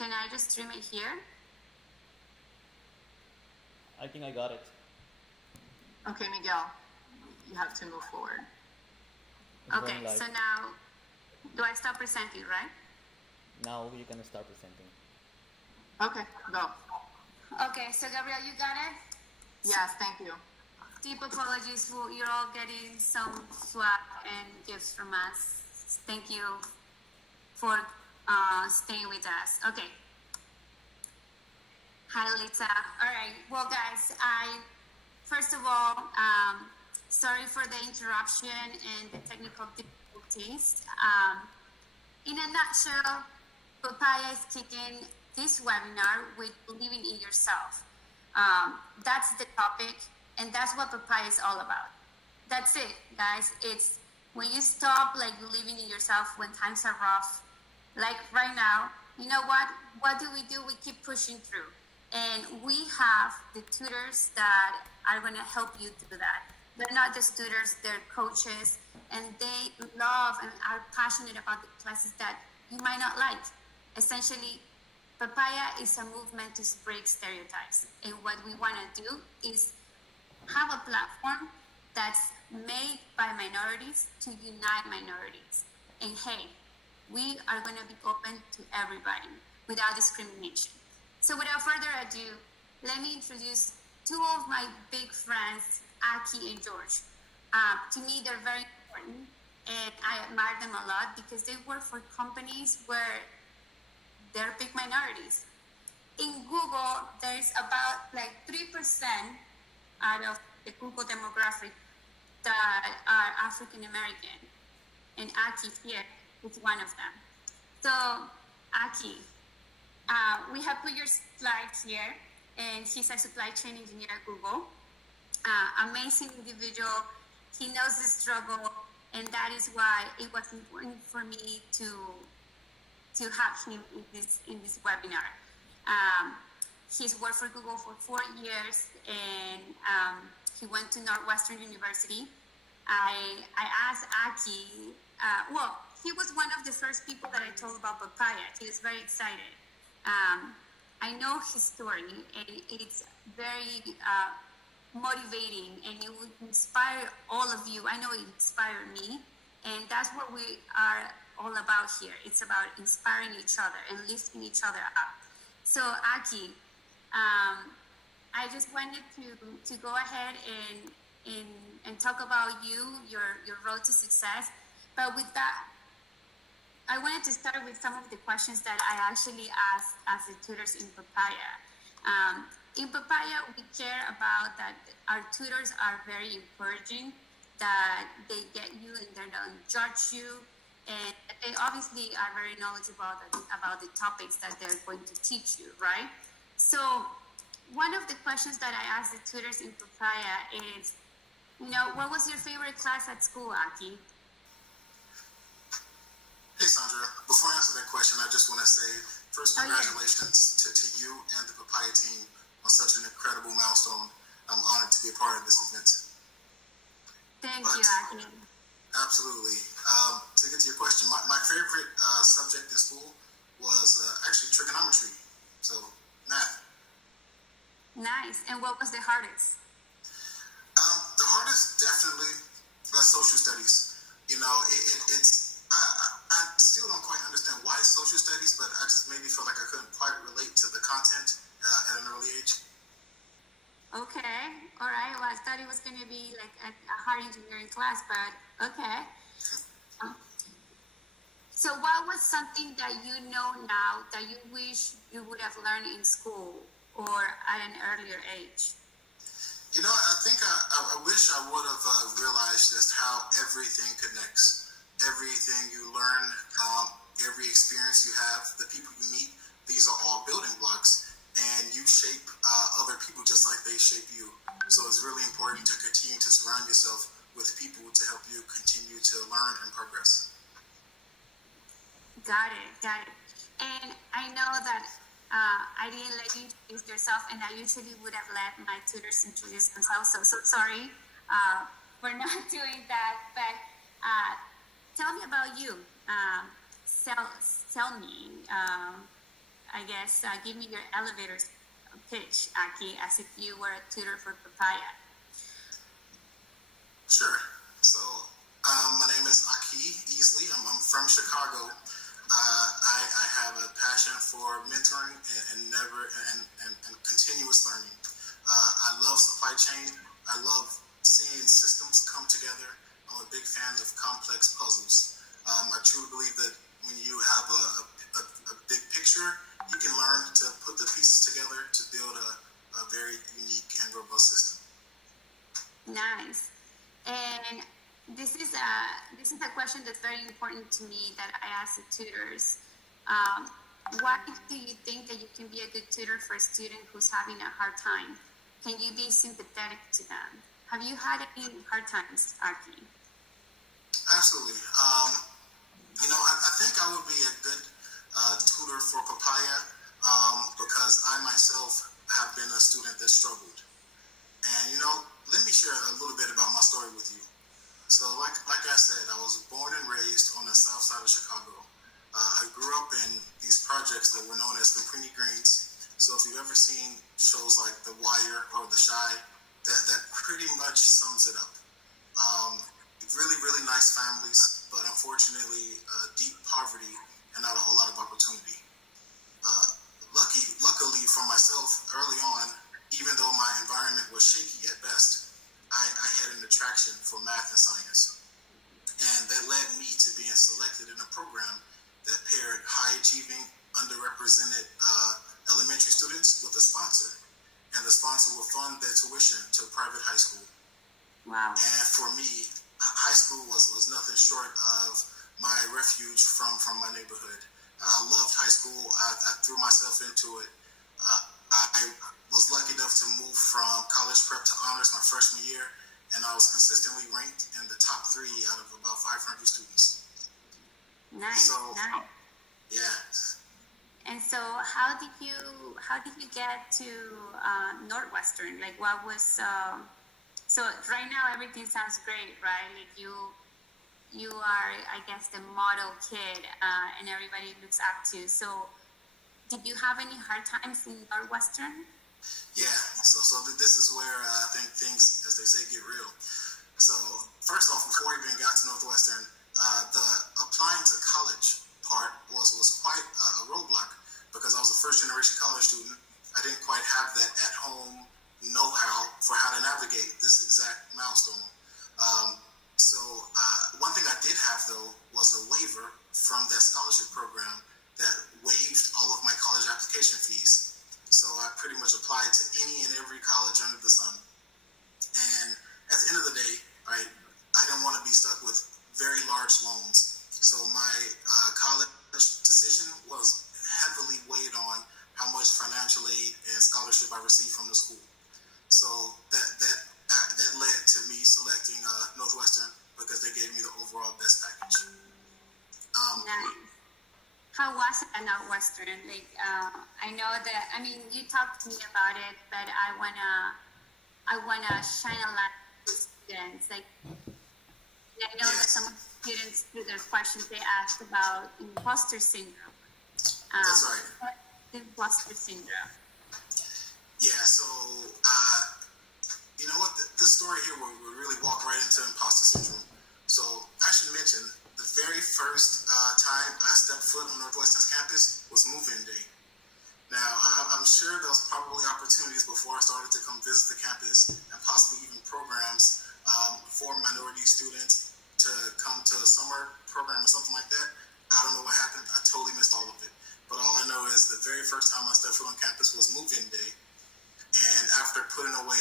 Can I just stream it here? I think I got it. Okay, Miguel, you have to move forward. It's Okay, going live. so now, do I stop presenting, right? Now you can start presenting. Okay, go. Okay, so Gabriel, you got it? Yes, thank you. Deep apologies, you're all getting some swag and gifts from us. Thank you for staying with us. Okay. Hi, Lisa. All right. Well, guys, first of all, sorry for the interruption and the technical difficulties. In a nutshell, Papaya is kicking this webinar with believing in yourself. That's the topic, and that's what Papaya is all about. That's it, guys. It's when you stop believing in yourself when times are rough, like right now. You know what? What do? We keep pushing through. And we have the tutors that are going to help you do that. They're not just tutors, they're coaches, and they love and are passionate about the classes that you might not like. Essentially, Papaya is a movement to break stereotypes. And what we want to do is have a platform that's made by minorities to unite minorities. And hey, we are going to be open to everybody without discrimination. So without further ado, let me introduce two of my big friends, Aki and George. To me, they're very important, and I admire them a lot because they work for companies where they're big minorities. In Google, there's about 3% out of the Google demographic that are African American, and Aki here is one of them. So, Aki, we have put your slides here, and he's a supply chain engineer at Google. Amazing individual. He knows the struggle, and that is why it was important for me to have him in this webinar. He's worked for Google for 4 years, and he went to Northwestern University. I asked Aki, he was one of the first people that I told about Papaya. He was very excited. I know his story, and it's very motivating, and it would inspire all of you. I know it inspired me, and that's what we are all about here. It's about inspiring each other and lifting each other up. So, Aki, I just wanted to go ahead and talk about your road to success. But with that, I wanted to start with some of the questions that I actually asked as the tutors in Papaya. In Papaya, we care about that our tutors are very encouraging, that they get you and they don't judge you, and they obviously are very knowledgeable about the topics that they're going to teach you, right? So one of the questions that I asked the tutors in Papaya is, what was your favorite class at school, Aki? Hey, Sandra. Before I answer that question, I just want to say, first, congratulations to you and the Papaya team on such an incredible milestone. I'm honored to be a part of this event. Thank you, Aki. Absolutely. To get to your question, my favorite subject in school was actually trigonometry, so math. Nice. And what was the hardest? The hardest, definitely, social studies. It's I still don't quite understand why social studies, but I just maybe felt like I couldn't quite relate to the content at an early age. Okay, all right. Well, I thought it was going to be like a hard engineering class, but okay. So what was something that you know now that you wish you would have learned in school or at an earlier age? I think I wish I would have realized just how everything connects. Everything you learn, every experience you have, the people you meet, these are all building blocks, and you shape other people just like they shape you. So it's really important to continue to surround yourself with people to help you continue to learn and progress. Got it. And I know that I didn't let you introduce yourself, and I usually would have let my tutors introduce themselves, so sorry for not doing that, but tell me about you. Tell me I guess, give me your elevator pitch, Aki, as if you were a tutor for Papaya. Sure. So, my name is Aki Easley. I'm from Chicago. I have a passion for mentoring and continuous learning. I love supply chain. I love seeing systems come together. I'm a big fan of complex puzzles. I truly believe that when you have a big picture, you can learn to put the pieces together to build a very unique and robust system. Nice. And this is a question that's very important to me that I ask the tutors. Why do you think that you can be a good tutor for a student who's having a hard time? Can you be sympathetic to them? Have you had any hard times, Aki? Absolutely. I think I would be a good tutor for Papaya because I myself have been a student that struggled. And, let me share a little bit about my story with you. So, like I said, I was born and raised on the south side of Chicago. I grew up in these projects that were known as Caprini Greens. So, if you've ever seen shows like The Wire or The Chi, that pretty much sums it up. Really, really nice families, but unfortunately, deep poverty and not a whole lot of opportunity. Luckily for myself, early on, even though my environment was shaky at best, I had an attraction for math and science. And that led me to being selected in a program that paired high-achieving, underrepresented elementary students with a sponsor. And the sponsor will fund their tuition to a private high school. Wow. And for me, high school was nothing short of my refuge from my neighborhood. I loved high school. I threw myself into it. I was lucky enough to move from college prep to honors my freshman year, and I was consistently ranked in the top 3 out of about 500 students. Nice. Nice. Yeah. And so, how did you get to Northwestern? Like, what was so right now everything sounds great, right? Like you are, I guess, the model kid, and everybody looks up to. So, did you have any hard times in Northwestern? Yeah, so this is where I think things, as they say, get real. So first off, before I even got to Northwestern, the applying to college part was quite a roadblock because I was a first generation college student. I didn't quite have that at home know-how for how to navigate this exact milestone. One thing I did have though was a waiver from that scholarship program that waived all of my college application fees. So I pretty much applied to any and every college under the sun. And at the end of the day, right, I didn't want to be stuck with very large loans. So my college decision was heavily weighed on how much financial aid and scholarship I received from the school. So that led to me selecting Northwestern because they gave me the overall best package. Nice. How was it at Northwestern? Like, I know that. I mean, you talked to me about it, but I wanna shine a light on students. Like, I know that some students, through their questions, they asked about imposter syndrome. That's right. What's imposter syndrome? Yeah. So, you know what? This story here will really walk right into imposter syndrome. So, I should mention, the very first time I stepped foot on Northwestern's campus was move-in day. Now, I'm sure there was probably opportunities before I started to come visit the campus and possibly even programs for minority students to come to a summer program or something like that. I don't know what happened. I totally missed all of it. But all I know is the very first time I stepped foot on campus was move-in day. And after putting away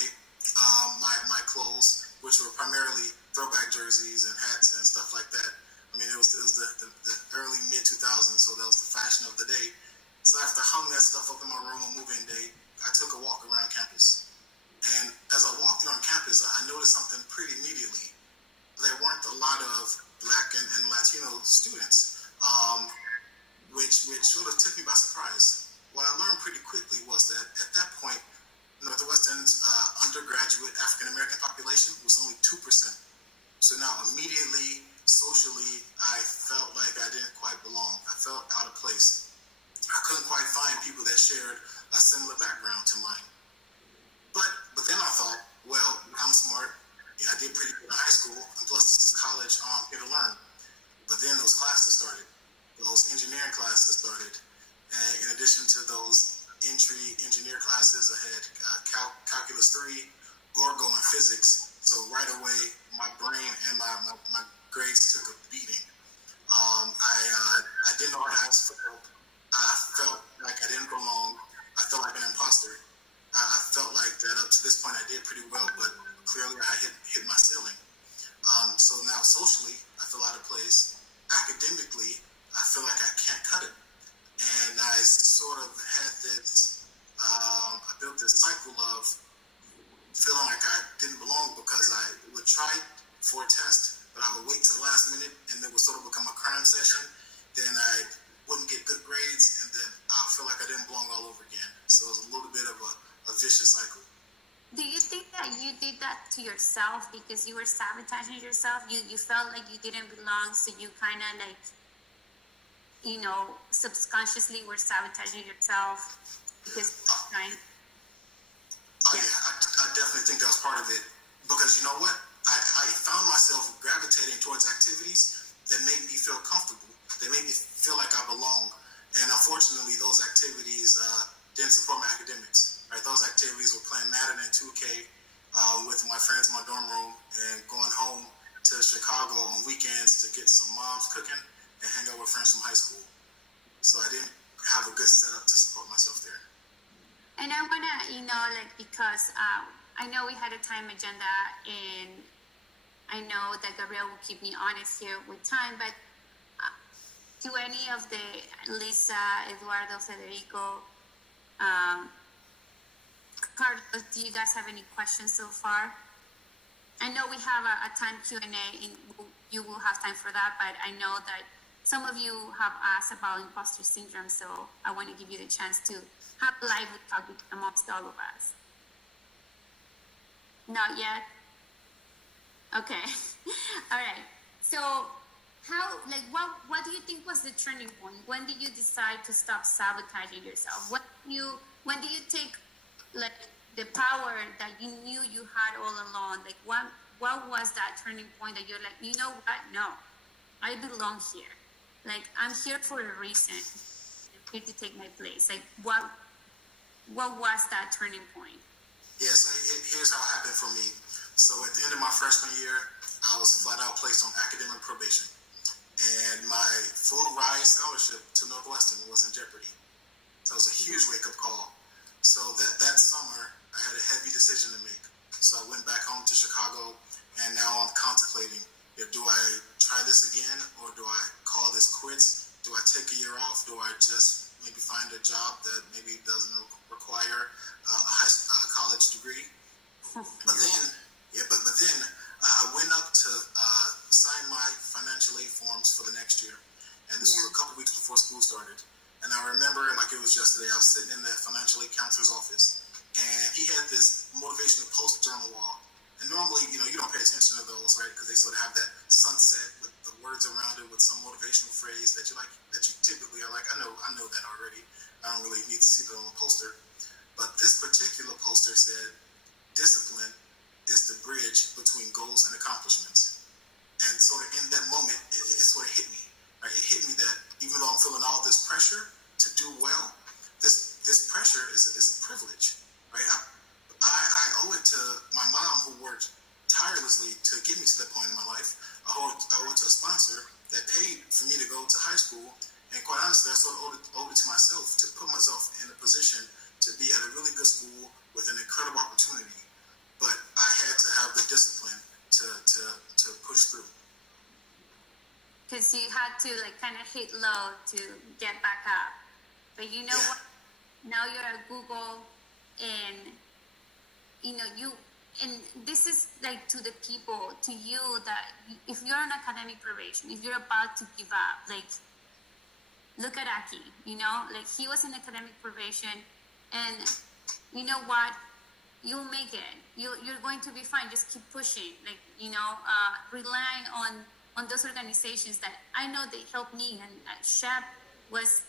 my clothes, which were primarily throwback jerseys and hats and stuff like that, I mean, it was the early mid-2000s, so that was the fashion of the day. So after I hung that stuff up in my room on move-in day, I took a walk around campus. And as I walked around campus, I noticed something pretty immediately. There weren't a lot of Black and Latino students, which sort of took me by surprise. What I learned pretty quickly was that at that point, Northwestern's undergraduate African-American population was only 2%. So now immediately, socially, I felt like I didn't quite belong. I felt out of place. I couldn't quite find here to learn. But then those classes started. Those engineering classes started. And in addition to those entry engineer classes, I had calculus 3, orgo, and physics. So right away, my brain and my grades took a beating. I didn't know how to ask for help. I felt like I didn't belong. I felt like an imposter. I felt like that up to this point I did pretty well, but clearly I hit my ceiling. So now socially, I feel out of place. Academically, I feel like I can't cut it. And I sort of had this, I built this cycle of feeling like I didn't belong because I would try for a test, but I would wait till the last minute and it would sort of become a crime session. Then I wouldn't get good grades and then I'll feel like I didn't belong all over again. So it was a little bit of a vicious cycle. Do you think that you did that to yourself because you were sabotaging yourself? You felt like you didn't belong, so you kind of like, you know, subconsciously were sabotaging yourself because you were trying. Oh yeah, I definitely think that was part of it. Because you know what? I found myself gravitating towards activities that made me feel comfortable, that made me feel like I belong. And unfortunately, those activities didn't support my academics. Right? Those activities were playing Madden and 2K with my friends in my dorm room and going home to Chicago on weekends to get some mom's cooking and hang out with friends from high school. So I didn't have a good setup to support myself there. And I want to, you know, like, because I know we had a time agenda, and I know that Gabriel will keep me honest here with time, but do any of the Lisa, Eduardo, Federico, Carlos, do you guys have any questions so far? I know we have a time Q&A, and you will have time for that, but I know that some of you have asked about imposter syndrome, so I want to give you the chance to have a lively talk amongst all of us. Not yet? Okay. All right. So what do you think was the turning point? When did you decide to stop sabotaging yourself? When did you take like the power that you knew you had all along? Like what was that turning point that you're like, you know what? No, I belong here. Like I'm here for a reason. I'm here to take my place. Like what was that turning point? Yeah, so here's how it happened for me. So at the end of my freshman year, I was flat out placed on academic probation. And my full ride scholarship to Northwestern was in jeopardy. So it was a huge wake-up call. So that summer, I had a heavy decision to make. So I went back home to Chicago, and now I'm contemplating, do I try this again, or do I call this quits? Do I take a year off? Do I just maybe find a job that maybe doesn't require a college degree? But then I went up to sign my financial aid forms for the next year. And this was a couple weeks before school started. And I remember it like it was yesterday. I was sitting in the financial aid counselor's office, and he had this motivational poster on the wall. And normally, you don't pay attention to those, right? Because they sort of have that sunset with the words around it with some motivational phrase that you typically are like, I know that already. I don't really need to see that on a poster. But this particular poster said, discipline is the bridge between goals and accomplishments. And sort of in that moment, it sort of hit me. Right? It hit me that even though I'm feeling all this pressure to do well, this pressure is a privilege. Right? I owe it to my mom, who worked tirelessly to get me to that point in my life. I owe it to a sponsor that paid for me to go to high school. And quite honestly, I sort of owed it to myself to put myself in a position to be at a really good school with an incredible opportunity. But I had to have the discipline to push through. Because you had to like kind of hit low to get back up. But you know what? Now you're at Google, and and this is like to the people, to you, that if you're on academic probation, if you're about to give up, like look at Aki, like he was in academic probation, and you know what? You'll make it. You're going to be fine. Just keep pushing. Like, relying on those organizations that I know they helped me. And SHEP was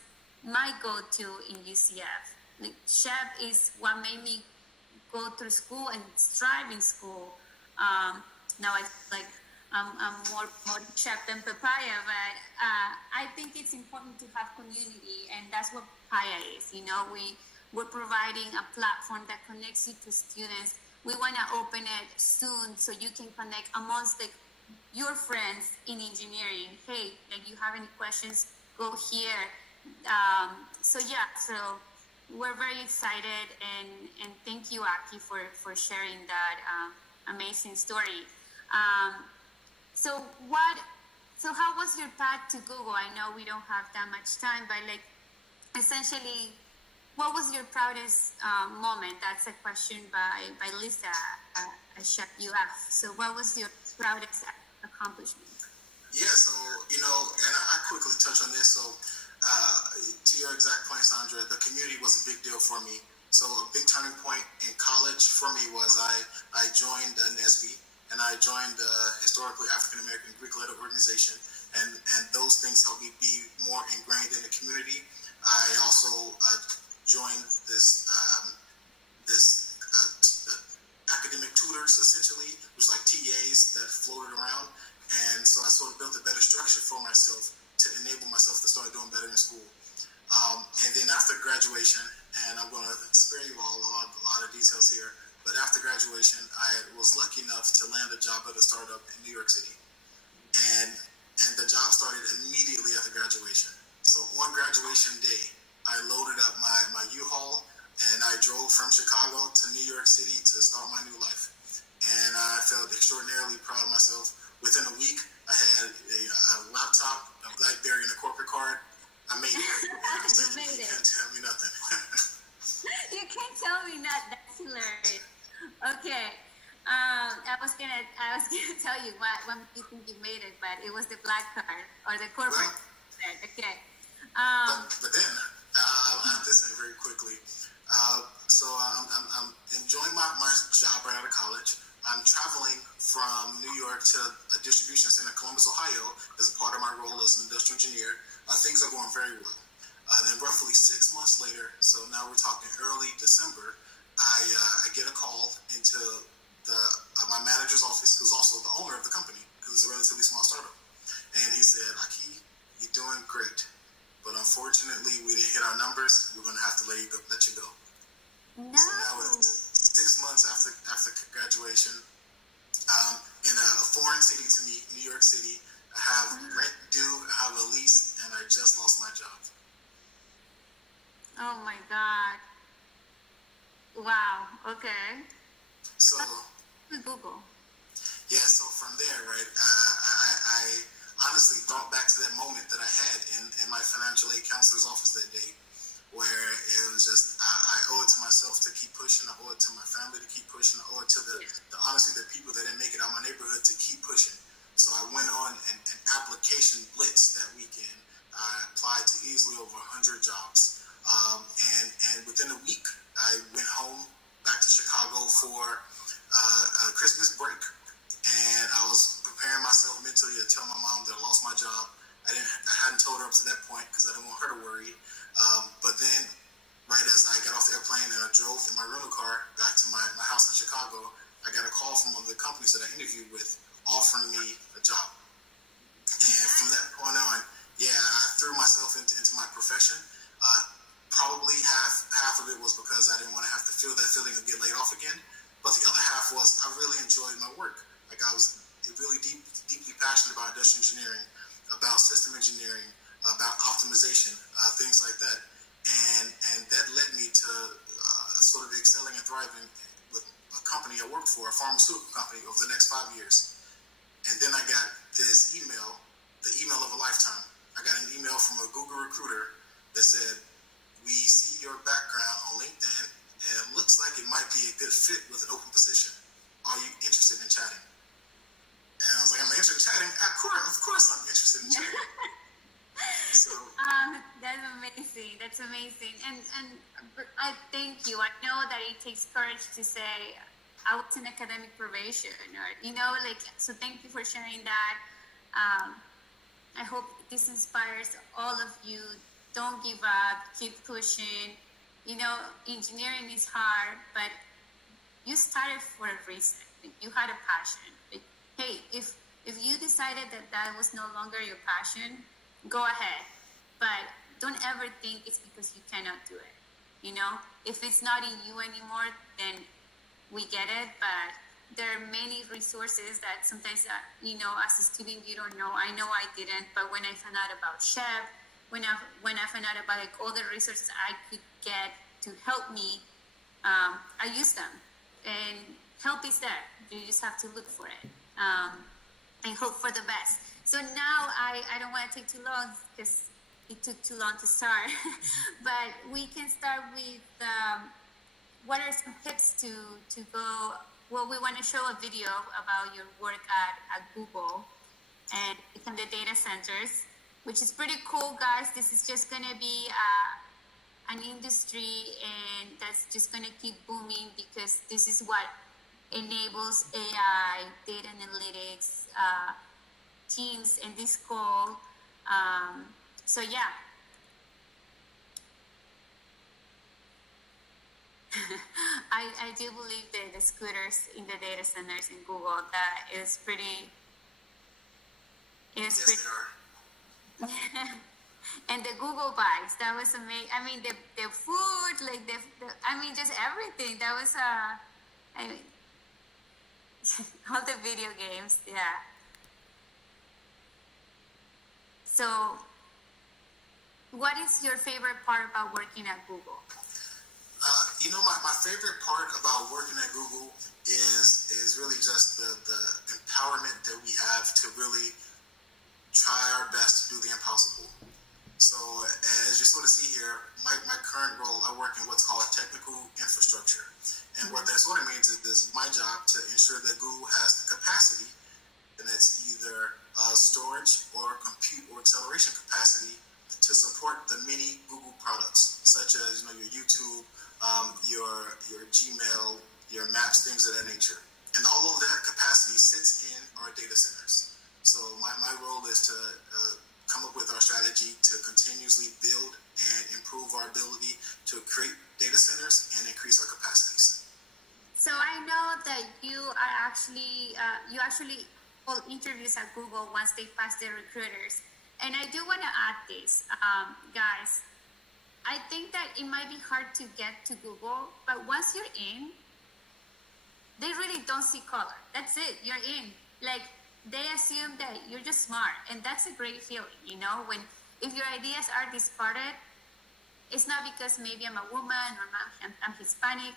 my go-to in UCF. Like, SHEP is what made me go through school and strive in school. Now I feel like I'm more chef than papaya, but I think it's important to have community, and that's what papaya is. We're providing a platform that connects you to students. We want to open it soon so you can connect amongst your friends in engineering. Hey, like you have any questions, go here. So we're very excited, and thank you, Aki, for sharing that amazing story. So how was your path to Google? I know we don't have that much time, but like essentially, what was your proudest moment? That's a question by Lisa at Chef UF. So what was your proudest accomplishment? Yeah, so, and I quickly touch on this. So, to your exact point, Sandra, the community was a big deal for me. So, a big turning point in college for me was I joined NSB, and I joined the Historically African American Greek Letter Organization, and those things helped me be more ingrained in the community. I also joined this academic tutors, essentially, which was like TAs that floated around. And so I sort of built a better structure for myself to enable myself to start doing better in school. And then after graduation, and I'm going to spare you all a lot of details here, but after graduation, I was lucky enough to land a job at a startup in New York City. And the job started immediately after graduation. So on graduation day, I loaded up my U-Haul, and I drove from Chicago to New York City to start my new life. And I felt extraordinarily proud of myself. Within a week, I had a laptop, a BlackBerry, and a corporate card. I made it. You made it. You can't tell me nothing. You can't tell me that. That's hilarious. Okay. I was gonna tell you when you think you made it, but it was the black card or the corporate card. Okay. But then I'll add this in very quickly. So I'm enjoying my job right out of college. I'm traveling from New York to a distribution center in Columbus, Ohio, as a part of my role as an industrial engineer. Things are going very well. Then roughly 6 months later, so now we're talking early December, I get a call into my manager's office, who's also the owner of the company, because it's a relatively small startup. And he said, Aki, you're doing great, but unfortunately we didn't hit our numbers. We're going to have to let you go. No. So now it's 6 months after graduation, in a foreign city to me, New York City. I have rent due, I have a lease, and I just lost my job. Oh my God. Wow. Okay. So Google. yeah, so from there, right, I honestly thought back to that moment that I had in my financial aid counselor's office that day, where it was just, I owe it to myself to keep pushing, I owe it to my family to keep pushing, I owe it to honestly the people that didn't make it out of my neighborhood to keep pushing. So I went on an application blitz that weekend. I applied to easily over 100 jobs. And within a week, I went home back to Chicago for a Christmas break. And I was preparing myself mentally to tell my mom that I lost my job. I hadn't told her up to that point because I didn't want her to worry. But then, right as I got off the airplane and I drove in my rental car back to my house in Chicago, I got a call from one of the companies that I interviewed with offering me a job. And from that point on, yeah, I threw myself into my profession. Probably half of it was because I didn't want to have to feel that feeling of getting laid off again. But the other half was I really enjoyed my work. Like I was really deeply passionate about industrial engineering, about system engineering, about optimization, things like that. And that led me to sort of excelling and thriving with a company I worked for, a pharmaceutical company, over the next 5 years. And then I got this email, the email of a lifetime. I got an email from a Google recruiter that said, we see your background on LinkedIn, and it looks like it might be a good fit with an open position. Are you interested in chatting? And I was like, I'm interested in chatting? Of course I'm interested in chatting. So, that's amazing. That's amazing. And I thank you. I know that it takes courage to say, I was in academic probation, or, so thank you for sharing that. I hope this inspires all of you. Don't give up, keep pushing. Engineering is hard, but you started for a reason. You had a passion. Hey, if If you decided that that was no longer your passion, go ahead. But don't ever think it's because you cannot do it. You know, if it's not in you anymore, then we get it. But there are many resources that sometimes, you know, as a student, you don't know. I know I didn't, but when I found out about Chef, when I found out about like all the resources I could get to help me, I use them, and help is there. You just have to look for it, and hope for the best. So now I don't want to take too long because it took too long to start, but we can start with what are some tips to go. Well, we want to show a video about your work at Google and in the data centers, which is pretty cool, guys. This is just going to be an industry, and that's just going to keep booming because this is what enables AI, data analytics, teams in this call. So yeah. I do believe that the scooters in the data centers in Google, that is pretty. Yes, they are. And the Google Bikes, that was amazing. I mean, the food, like I mean, just everything. That was I mean, all the video games, yeah. So, what is your favorite part about working at Google? You know, my favorite part about working at Google is really just the empowerment that we have to really try our best to do the impossible. So as you sort of see here, my current role, I work in what's called technical infrastructure. And what that sort of means is my job to ensure that Google has the capacity, and that's either storage or compute or acceleration capacity to support the many Google products, such as, you know, your YouTube, your Gmail, your Maps, things of that nature. And all of that capacity sits in our data centers. So my role is to come up with our strategy to continuously build and improve our ability to create data centers and increase our capacities. So I know that you actually hold interviews at Google once they pass their recruiters. And I do want to add this, guys. I think that it might be hard to get to Google, but once you're in, they really don't see color. That's it. You're in. Like, they assume that you're just smart, and that's a great feeling. You know, when if your ideas are discarded, it's not because maybe I'm a woman or I'm Hispanic.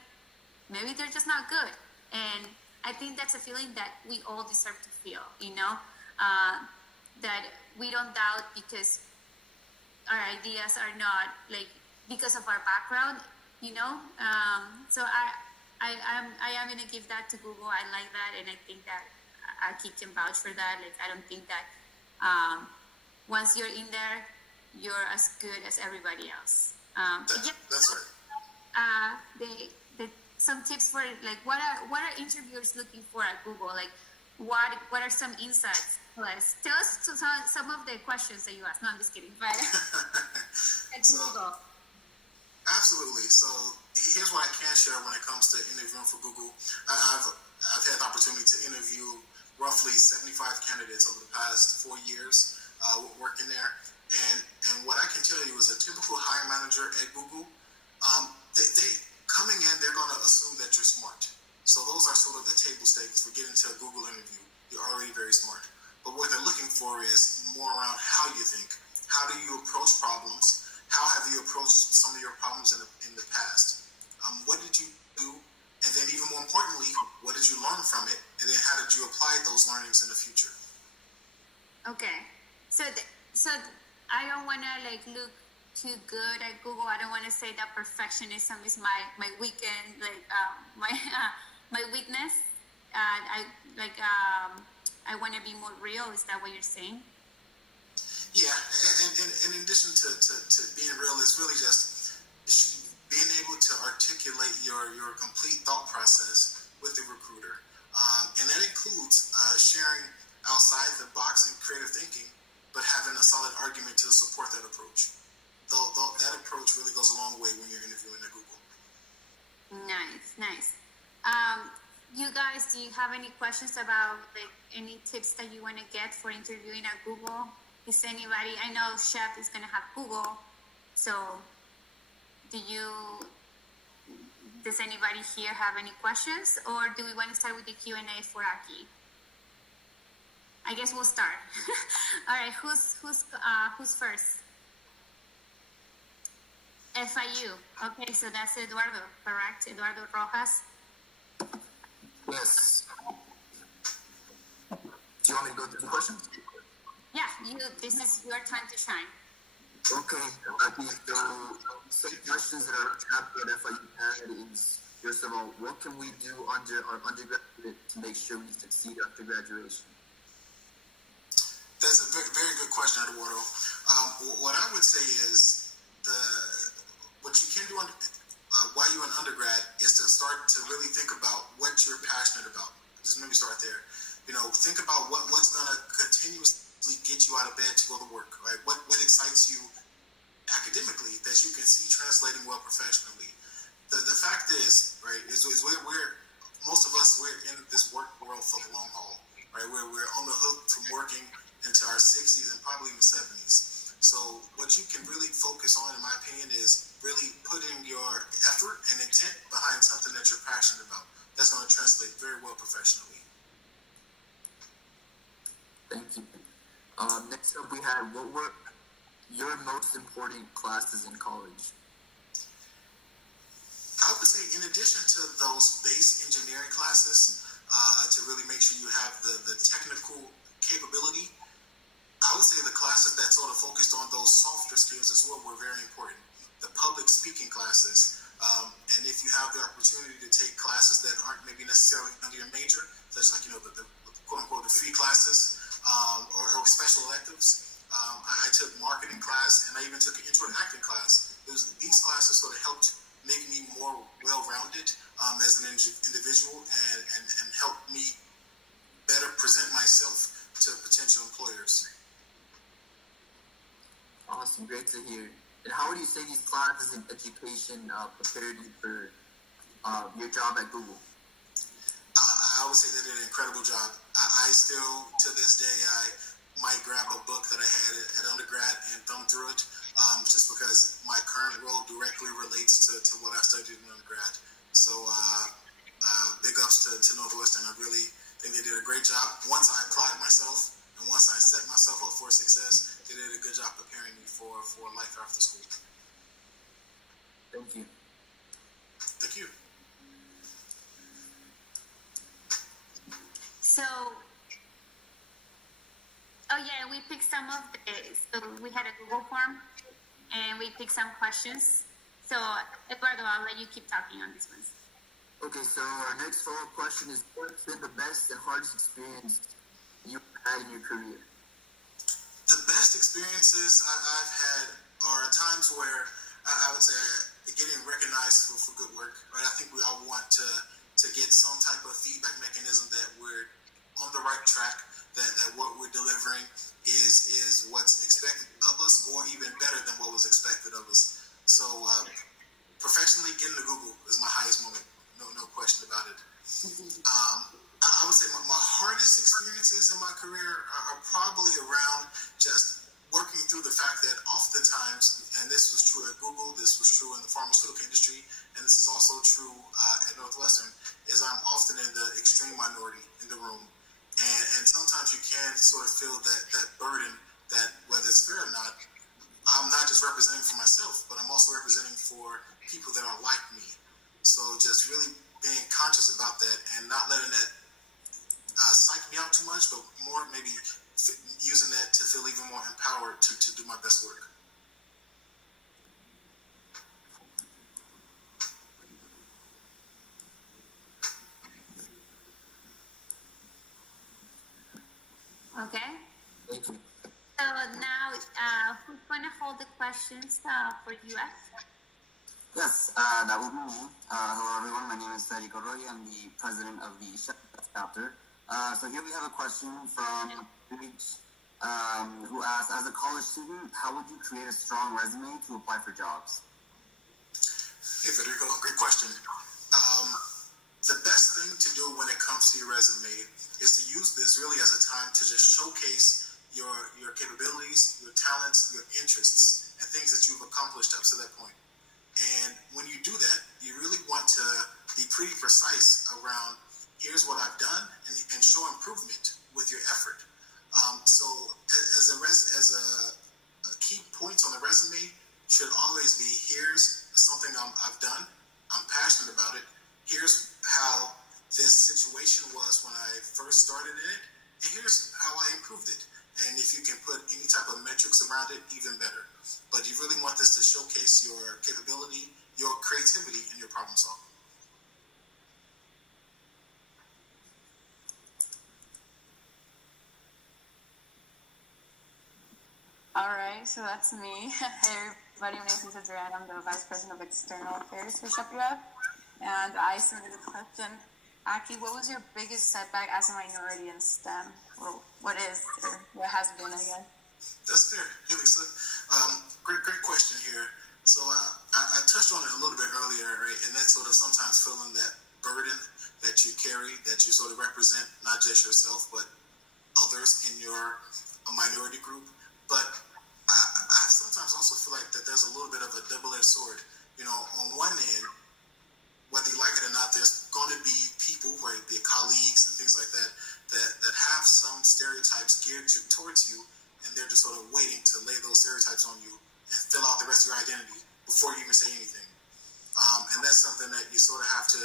Maybe they're just not good, and I think that's a feeling that we all deserve to feel. You know, that we don't doubt because our ideas are not like because of our background, you know. So I am gonna give that to Google. I like that, and I think that I can vouch for that. Like, I don't think that once you're in there, you're as good as everybody else. That's right. Some tips for like what are interviewers looking for at Google? Like, what are some insights? Tell us some of the questions that you asked. No, I'm just kidding. But at Google. Absolutely. So here's what I can share when it comes to interviewing for Google. I've had the opportunity to interview roughly 75 candidates over the past 4 years working there, and what I can tell you is a typical hiring manager at Google, they coming in, they're going to assume that you're smart. So those are sort of the table stakes for getting to a Google interview. You're already very smart. But what they're looking for is more around how you think. How do you approach problems? How have you approached some of your problems in the past? What did you do? And then even more importantly, what did you learn from it? And then how did you apply those learnings in the future? Okay. So I don't want to like look too good at Google. I don't want to say that perfectionism is my weekend, like my weakness. I want to be more real. Is that what you're saying? Yeah, and in addition to being real, it's really just being able to articulate your complete thought process with the recruiter. And that includes sharing outside the box and creative thinking, but having a solid argument to support that approach. Though that approach really goes a long way when you're interviewing at Google. Nice. You guys, do you have any questions about like any tips that you want to get for interviewing at Google? Is anybody? I know Chef is going to have Google, so does anybody here have any questions, or do we want to start with the Q&A for Aki? I guess we'll start. All right, who's first? FIU. Okay, so that's Eduardo, correct? Eduardo Rojas. Yes. Do you want me to go through the questions? Yeah, this is your time to shine. Okay, I think some questions that our chapter at FIU had is, first of all, what can we do under our undergraduate to make sure we succeed after graduation? That's a very good question, Eduardo. What I would say is what you can do while you're an undergrad is to start to really think about what you're passionate about. Just maybe start there. Think about what's going to continuously get you out of bed to go to work, right? What excites you academically that you can see translating well professionally. The fact is, right, is we're most of us, we're in this work world for the long haul, right? We're on the hook from working into our 60s and probably even 70s. So what you can really focus on, in my opinion, is really putting your effort and intent behind something that you're passionate about. That's going to translate very well professionally. Thank you. Next up, we had, what were your most important classes in college? I would say, in addition to those base engineering classes, to really make sure you have the technical capability, I would say the classes that sort of focused on those softer skills as well were very important. The public speaking classes, and if you have the opportunity to take classes that aren't maybe necessarily under your major, such like the quote unquote the free classes or special electives. I took marketing class, and I even took an intro to acting class. These classes sort of helped make me more well-rounded as an individual and help me better present myself to potential employers. Awesome, great to hear. And how would you say these classes in education prepared you for your job at Google? I would say they did an incredible job. I still, to this day, I might grab a book that I had at undergrad and thumb through it, just because my current role directly relates to what I studied in undergrad. So big ups to Northwestern. I really think they did a great job. Once I applied myself and once I set myself up for success, they did a good job preparing me for life after school. Thank you. Thank you. So, we picked some of so we had a Google form, and we picked some questions. So, Eduardo, I'll let you keep talking on these ones. Okay, so our next follow-up question is, what's been the best and hardest experience you've had in your career? The best experiences I've had are times where I would say getting recognized for good work, right? I think we all want to get some type of feedback mechanism that we're on the right track, that what we're delivering is what's expected of us, or even better than what was expected of us. So professionally, getting to Google is my highest moment, no question about it. I would say my hardest experiences in my career are probably around just working through the fact that oftentimes, and this was true at Google, this was true in the pharmaceutical industry, and this is also true at Northwestern, is I'm often in the extreme minority in the room. And sometimes you can sort of feel that burden that, whether it's fair or not, I'm not just representing for myself, but I'm also representing for people that are like me. So just really being conscious about that and not letting that psych me out too much, but more maybe using that to feel even more empowered to do my best work. Okay. Thank you. So now, who's going to hold the questions for UF? Yes, that will be me. Hello, everyone. My name is Federico Roy. I'm the president of the chapter. So here we have a question from Paige, who asks, as a college student, how would you create a strong resume to apply for jobs? Hey, Federico, great question. The best thing to do when it comes to your resume is to use this really as a time to just showcase your capabilities, your talents, your interests, and things that you've accomplished up to that point. And when you do that, you really want to be pretty precise around here's what I've done and show improvement with your effort. So as a key points on the resume should always be here's something I've done, I'm passionate about it, here's how this situation was when I first started in it, and here's how I improved it. And if you can put any type of metrics around it, even better. But you really want this to showcase your capability, your creativity, and your problem solving. All right, so that's me. Hey everybody, my name is Adrienne. I'm the Vice President of External Affairs for ShopUp. And I submitted a question. Aki, what was your biggest setback as a minority in STEM? Well, what is, or what has been, I guess? That's fair. Hey, Lisa. Great question here. So I touched on it a little bit earlier, right? And that's sort of sometimes feeling that burden that you carry, that you sort of represent not just yourself, but others in your minority group. But I sometimes also feel like that there's a little bit of a double-edged sword. You know, on one end, whether you like it or not, there's going to be people, right, be it colleagues and things like that, that have some stereotypes geared towards you, and they're just sort of waiting to lay those stereotypes on you and fill out the rest of your identity before you even say anything. And that's something that you sort of have to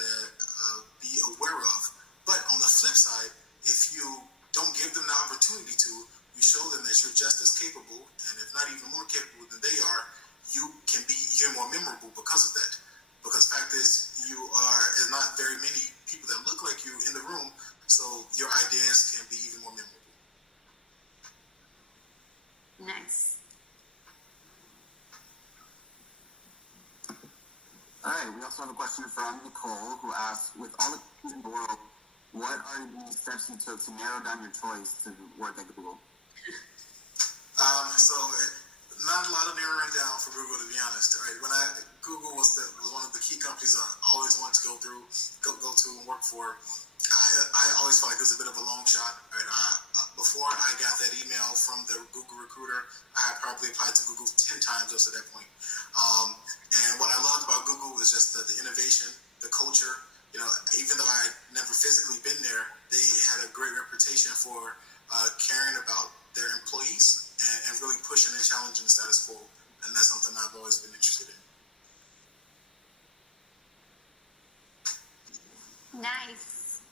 be aware of. But on the flip side, if you don't give them the opportunity to, you show them that you're just as capable, and if not even more capable than they are, you can be even more memorable because of that. Because the fact is, there's not very many people that look like you in the room, so your ideas can be even more memorable. Nice. All right, we also have a question from Nicole who asks, with all the things in the world, what are the steps you took to narrow down your choice to work at Google? Not a lot of narrowing down for Google, to be honest. Right? Google was one of the key companies I always wanted to go to and work for. I always felt like it was a bit of a long shot. Right? Before I got that email from the Google recruiter, I had probably applied to Google 10 times up to that point. And what I loved about Google was just the innovation, the culture. You know, even though I had never physically been there, they had a great reputation for caring about their employees and really pushing and challenging the status quo. And that's something I've always been interested in. Nice.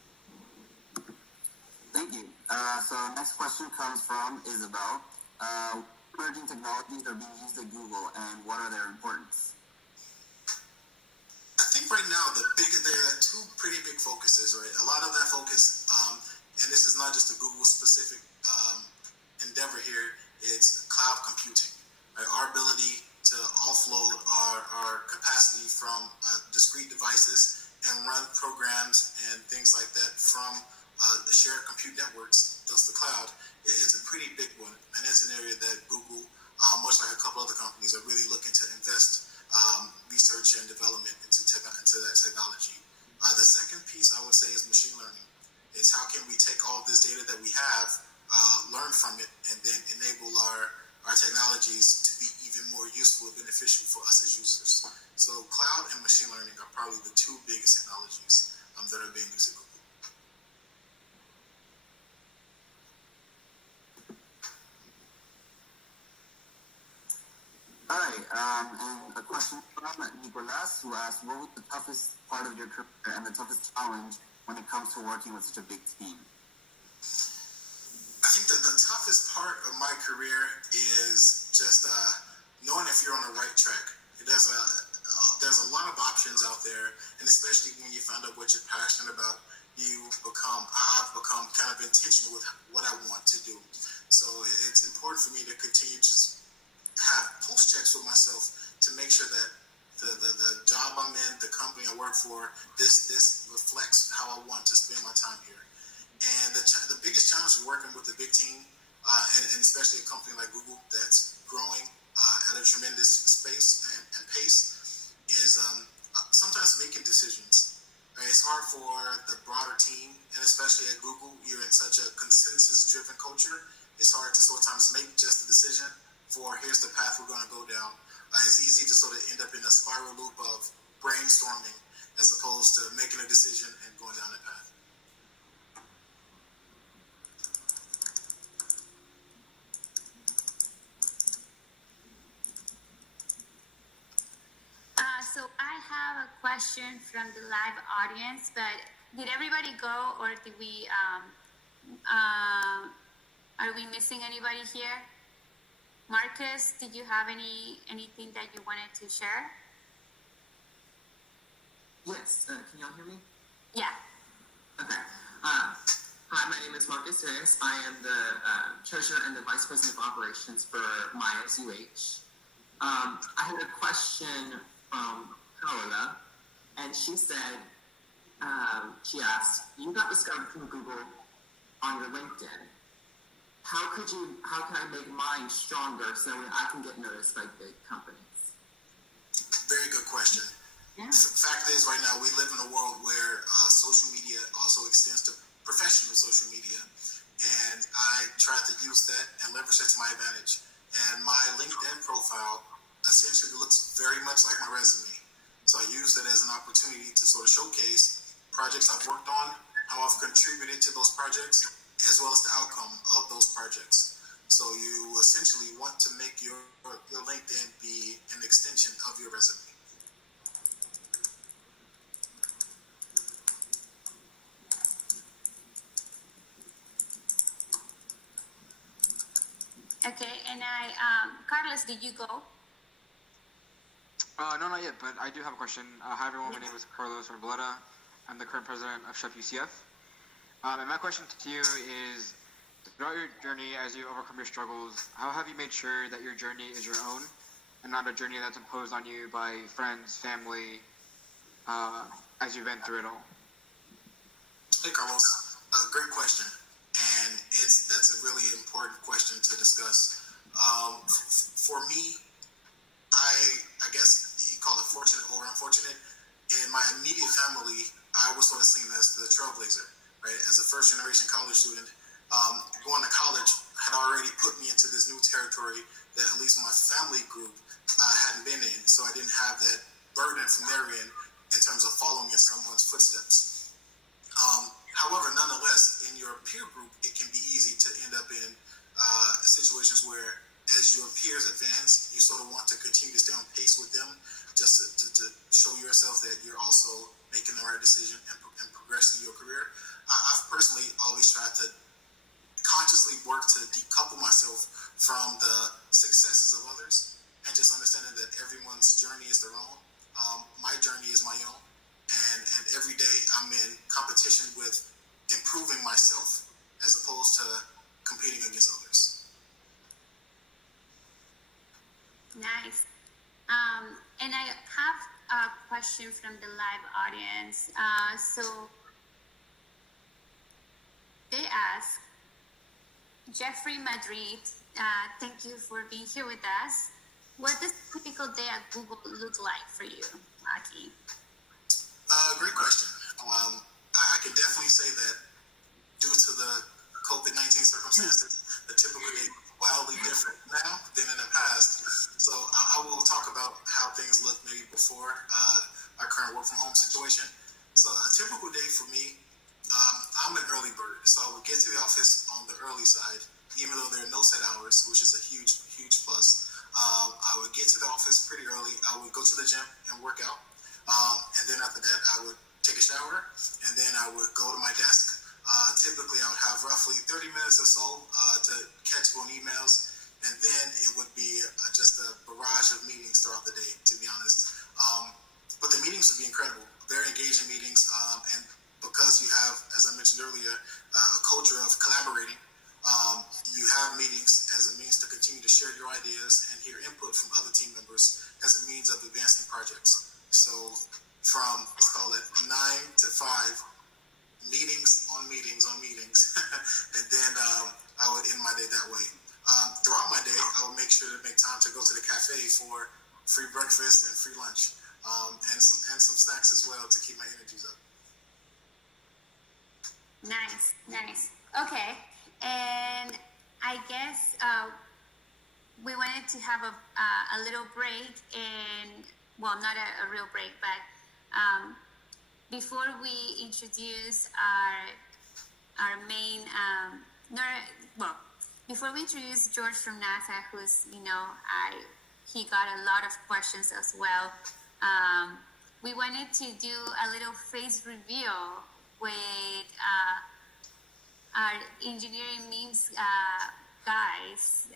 Thank you. So next question comes from Isabel. Emerging technologies are being used at Google, and what are their importance? I think right now there are two pretty big focuses, right? A lot of that focus, and this is not just a Google specific endeavor here, it's cloud computing. Right? Our ability to offload our capacity from discrete devices and run programs and things like that from shared compute networks, thus the cloud, it's a pretty big one. And that's an area that Google, much like a couple other companies, are really looking to invest research and development into that technology. The second piece I would say is machine learning. It's how can we take all this data that we have, learn from it, and then enable our technologies to be even more useful and beneficial for us as users. So cloud and machine learning are probably the two biggest technologies that are being used at Google. All right, and a question from Nicolas, who asked, what was the toughest part of your career and the toughest challenge when it comes to working with such a big team? I think that the toughest part of my career is just knowing if you're on the right track. There's a lot of options out there, and especially when you find out what you're passionate about, I've become kind of intentional with what I want to do. So it's important for me to continue to have pulse checks with myself to make sure that the job I'm in, the company I work for, this reflects how I want to spend my time here. And the biggest challenge of working with a big team, and especially a company like Google that's growing at a tremendous space and pace, is sometimes making decisions. Right? It's hard for broader team, and especially at Google, you're in such a consensus-driven culture. It's hard to sometimes make just a decision for here's the path we're going to go down. It's easy to sort of end up in a spiral loop of brainstorming as opposed to making a decision and going down that path. So I have a question from the live audience, but did everybody go, or did we? Are we missing anybody here? Marcus, did you have anything that you wanted to share? Yes. Can y'all hear me? Yeah. Okay. Hi, my name is Marcus Harris. I am the treasurer and the vice president of operations for MySUH. I had a question from Paola, and she said, she asked, you got discovered from Google on your LinkedIn. How can I make mine stronger so I can get noticed by big companies? Very good question. Yeah. Fact is, right now we live in a world where social media also extends to professional social media, and I try to use that and leverage that to my advantage. And my LinkedIn profile essentially looks very much like my resume. So I use that as an opportunity to sort of showcase projects I've worked on, how I've contributed to those projects, as well as the outcome of those projects. So you essentially want to make your LinkedIn be an extension of your resume. Okay, and Carlos, did you go? No, not yet, but I do have a question. Hi, everyone. My name is Carlos Arboleda. I'm the current president of Chef UCF. And my question to you is, throughout your journey, as you overcome your struggles, how have you made sure that your journey is your own and not a journey that's imposed on you by friends, family, as you've been through it all? Hey, Carlos. Great question. And that's a really important question to discuss. For me, I guess you call it fortunate or unfortunate. In my immediate family, I was sort of seen as the trailblazer, right? As a first generation college student, going to college had already put me into this new territory that at least my family group hadn't been in. So I didn't have that burden from their end in terms of following in someone's footsteps. However, nonetheless, in your peer group, it can be easy to end up in situations where as your peers advance, you sort of want to continue to stay on pace with them just to show yourself that you're also making the right decision and progressing your career. I've personally always tried to consciously work to decouple myself from the successes of others and just understanding that everyone's journey is their own. My journey is my own. And every day I'm in competition with improving myself as opposed to competing against others. Nice. And I have a question from the live audience. So they ask, Jeffrey Madrid, thank you for being here with us. What does a typical day at Google look like for you, Aki? Great question. I can definitely say that due to the COVID-19 circumstances, the typical day is wildly different now than in the past. So I will talk about how things look maybe before our current work from home situation. So a typical day for me, I'm an early bird. So I would get to the office on the early side, even though there are no set hours, which is a huge, huge plus. I would get to the office pretty early. I would go to the gym and work out. And then after that, I would take a shower, and then I would go to my desk. Typically, I would have roughly 30 minutes or so to catch up on emails, and then it would be just a barrage of meetings throughout the day, to be honest. But the meetings would be incredible, very engaging meetings, and because you have, as I mentioned earlier, a culture of collaborating, you have meetings as a means to continue to share your ideas and hear input from other team members as a means of advancing projects. So from, let's call it 9 to 5, meetings on meetings on meetings, and then I would end my day that way. Throughout my day, I would make sure to make time to go to the cafe for free breakfast and free lunch, and some snacks as well to keep my energies up. Nice, nice. Okay, and I guess we wanted to have a little break, and well, not a real break, but before we introduce our main well, before we introduce George from NASA, who's he got a lot of questions as well. We wanted to do a little face reveal with our engineering memes guys.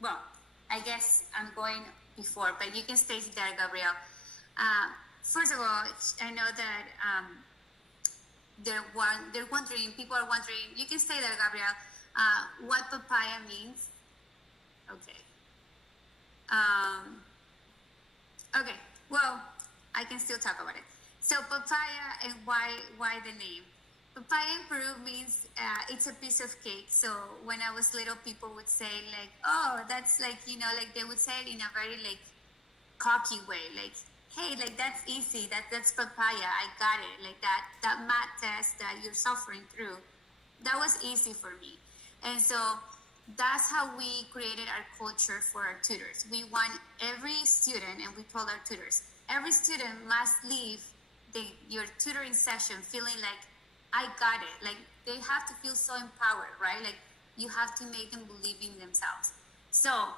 Well, I guess I'm going before, but you can stay there, Gabriel. First of all, I know that they're wondering, people are wondering, you can stay there, Gabriel, what papaya means. Okay. Okay, well, I can still talk about it. So papaya, and why the name? Papaya in Peru means it's a piece of cake. So when I was little, people would say like, oh, that's like, like they would say it in a very like cocky way, like, hey, like that's easy, that's papaya, I got it. Like that math test that you're suffering through, that was easy for me. And so that's how we created our culture for our tutors. We want every student, and we told our tutors, every student must leave your tutoring session feeling like, I got it. Like they have to feel so empowered, right? Like you have to make them believe in themselves. So,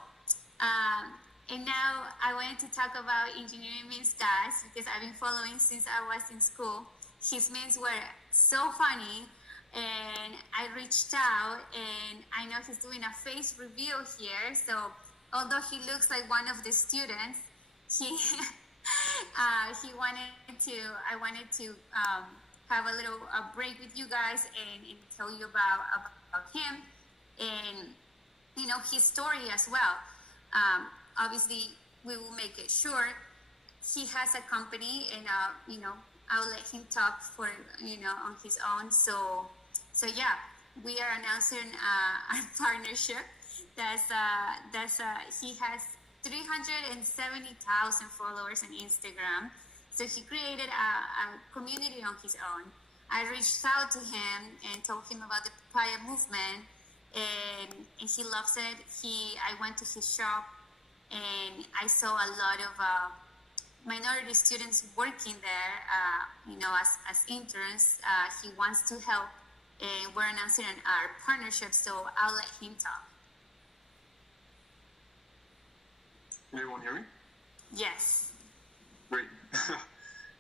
and now I wanted to talk about engineering memes guys, because I've been following since I was in school. His memes were so funny, and I reached out, and I know he's doing a face reveal here. So although he looks like one of the students, he I wanted to have a little break with you guys and tell you about him and his story as well. Obviously, we will make it short. He has a company, and I'll let him talk for on his own. So yeah, we are announcing our partnership. He has 370,000 followers on Instagram. So he created a community on his own. I reached out to him and told him about the papaya movement, and he loves it. I went to his shop, and I saw a lot of minority students working there, as interns. He wants to help, and we're announcing our partnership, so I'll let him talk. Can everyone hear me? Yes. Great.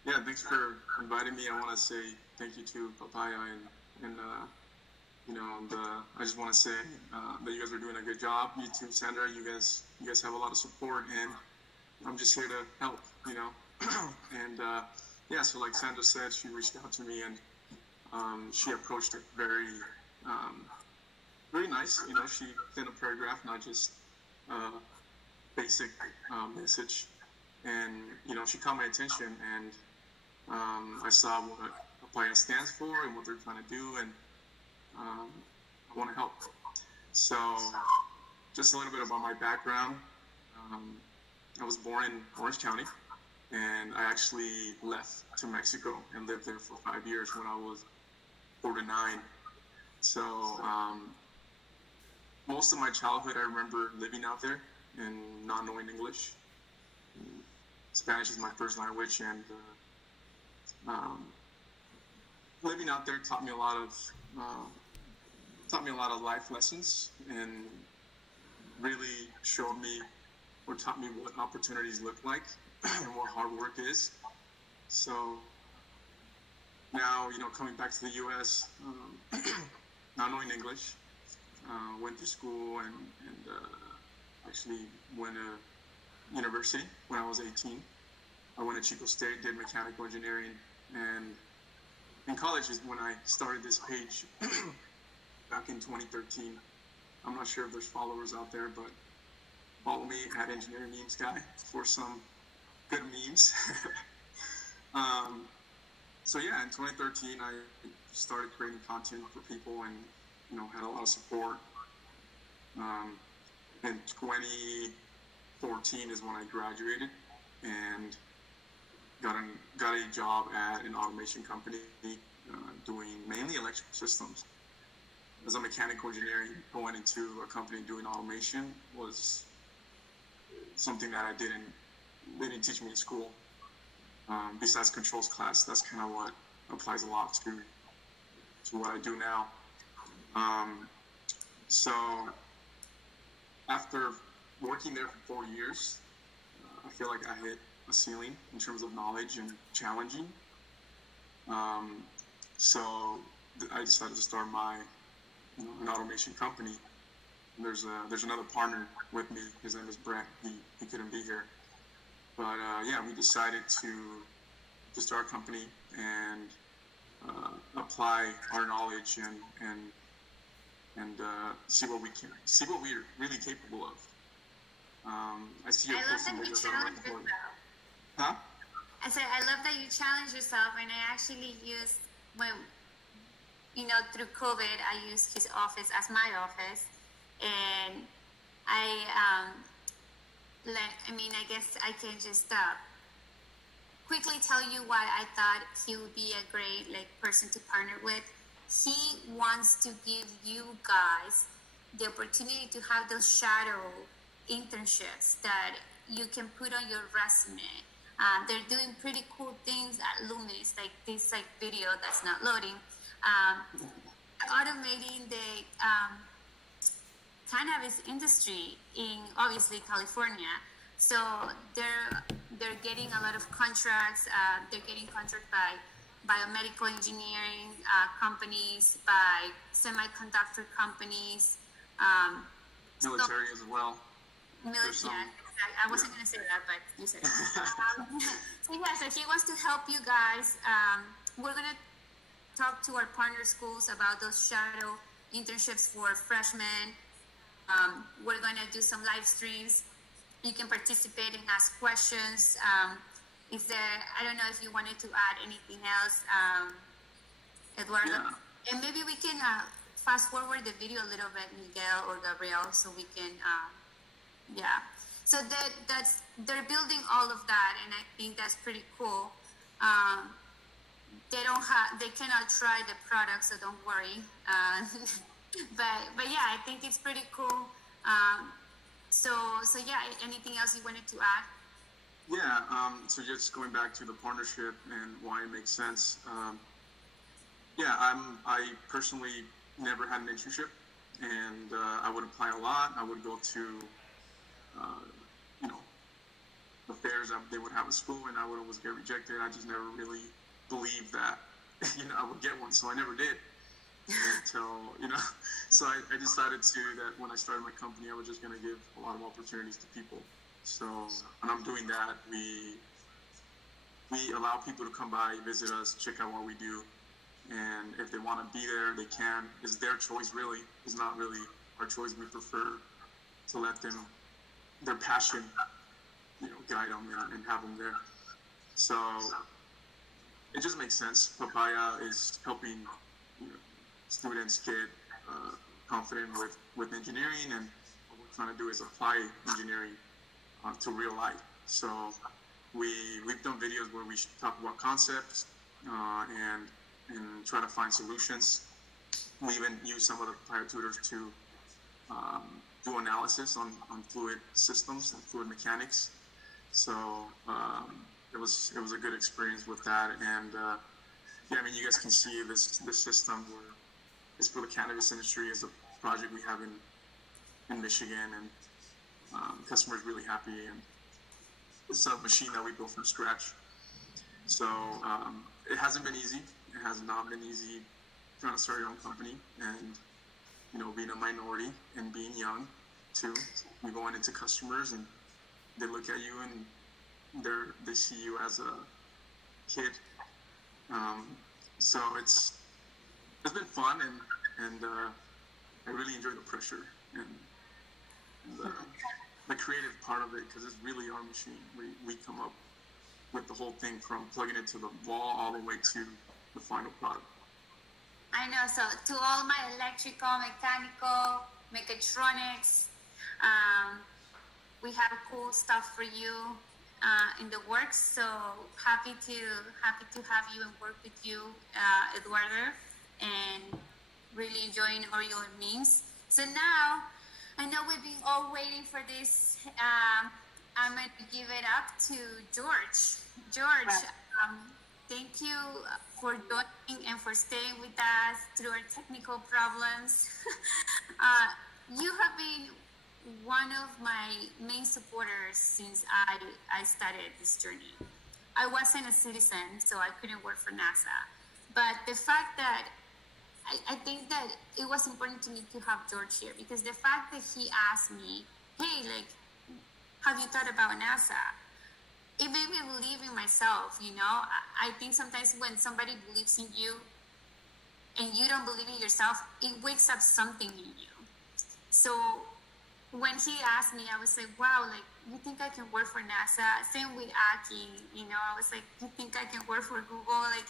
Yeah, thanks for inviting me. I want to say thank you to Papaya and I just want to say that you guys are doing a good job. You too, Sandra. You guys have a lot of support, and I'm just here to help. And yeah, so like Sandra said, she reached out to me, and she approached it very nice. She sent a paragraph, not just basic message. And she caught my attention, and I saw what Papaya stands for and what they're trying to do, and I want to help. So just a little bit about my background. I was born in Orange County, and I actually left to Mexico and lived there for 5 years when I was 4 to 9. So most of my childhood I remember living out there and not knowing English. Spanish is my first language, and living out there taught me a lot of life lessons, and really showed me or taught me what opportunities look like and what hard work is. So now, coming back to the U.S., not knowing English, went to school and actually went to university when I was 18. I went to Chico State, did mechanical engineering, and in college is when I started this page back in 2013. I'm not sure if there's followers out there, but follow me at Engineering Memes Guy for some good memes. So yeah, in 2013, I started creating content for people, and had a lot of support. In 2014 is when I graduated and got a job at an automation company doing mainly electrical systems. As a mechanical engineer, going into a company doing automation was something that they didn't teach me in school. Besides controls class, that's kind of what applies a lot to what I do now. So after working there for 4 years, I feel like I hit a ceiling in terms of knowledge and challenging. So I decided to start an automation company. There's another partner with me. His name is Brent. He couldn't be here, but yeah, we decided to start a company and apply our knowledge and see what we're really capable of. I see your I love posting that you videos challenge online. yourself. Huh? I said, I love that you challenge yourself, and I actually used through COVID, I used his office as my office, and I guess I can just quickly tell you why I thought he would be a great person to partner with. He wants to give you guys the opportunity to have those shadow internships that you can put on your resume. They're doing pretty cool things at Lumis, like this video that's not loading, automating the cannabis industry in obviously California. So they're getting a lot of contracts. They're getting contracts by biomedical engineering companies, by semiconductor companies, Military as well. Yeah, exactly. I wasn't going to say that, but you said it. So he wants to help you guys. We're going to talk to our partner schools about those shadow internships for freshmen. We're going to do some live streams. You can participate and ask questions. I don't know if you wanted to add anything else, Eduardo. Yeah. And maybe we can fast forward the video a little bit, Miguel or Gabriel, so we can, So they're building all of that, and I think that's pretty cool. They cannot try the product, so don't worry. But yeah, I think it's pretty cool. So yeah, anything else you wanted to add? Yeah, so just going back to the partnership and why it makes sense. I personally never had an internship, and I would apply a lot. I would go to, the fairs that they would have at school, and I would always get rejected. I just never really believed that, I would get one, so I never did. Until, so I decided that when I started my company, I was just going to give a lot of opportunities to people. So when I'm doing that, we allow people to come by, visit us, check out what we do, and if they want to be there, they can. It's their choice, really. It's not really our choice. We prefer to let their passion, guide them and have them there. So it just makes sense. Papaya is helping students get confident with engineering, and what we're trying to do is apply engineering to real life. So we've done videos where we talk about concepts and try to find solutions. We even use some of the Papaya tutors to do analysis on fluid systems and fluid mechanics. So it was a good experience with that. And you guys can see this system where it's for the cannabis industry is a project we have in Michigan, and the customer is really happy, and it's a machine that we built from scratch. So it hasn't been easy. It has not been easy trying to start your own company, and being a minority and being young too. You're going into customers, and they look at you, and they see you as a kid. So it's been fun, and I really enjoy the pressure and the creative part of it, because it's really our machine. We come up with the whole thing from plugging it to the wall all the way to the final product. I know. So to all my electrical, mechanical, mechatronics, we have cool stuff for you. in the works. So happy to have you and work with you, Eduardo, and really enjoying all your memes. So now, I know we've been all waiting for this. I'm going to give it up to George. George, thank you for joining and for staying with us through our technical problems. You have been one of my main supporters since I started this journey. I wasn't a citizen, so I couldn't work for NASA. But the fact that I think that it was important to me to have George here, because the fact that he asked me, hey, like, have you thought about NASA? It made me believe in myself, you know? I think sometimes when somebody believes in you and you don't believe in yourself, it wakes up something in you. So when he asked me, I was like, wow, like, you think I can work for NASA? Same with Aki, you know, I was like, you think I can work for Google? Like,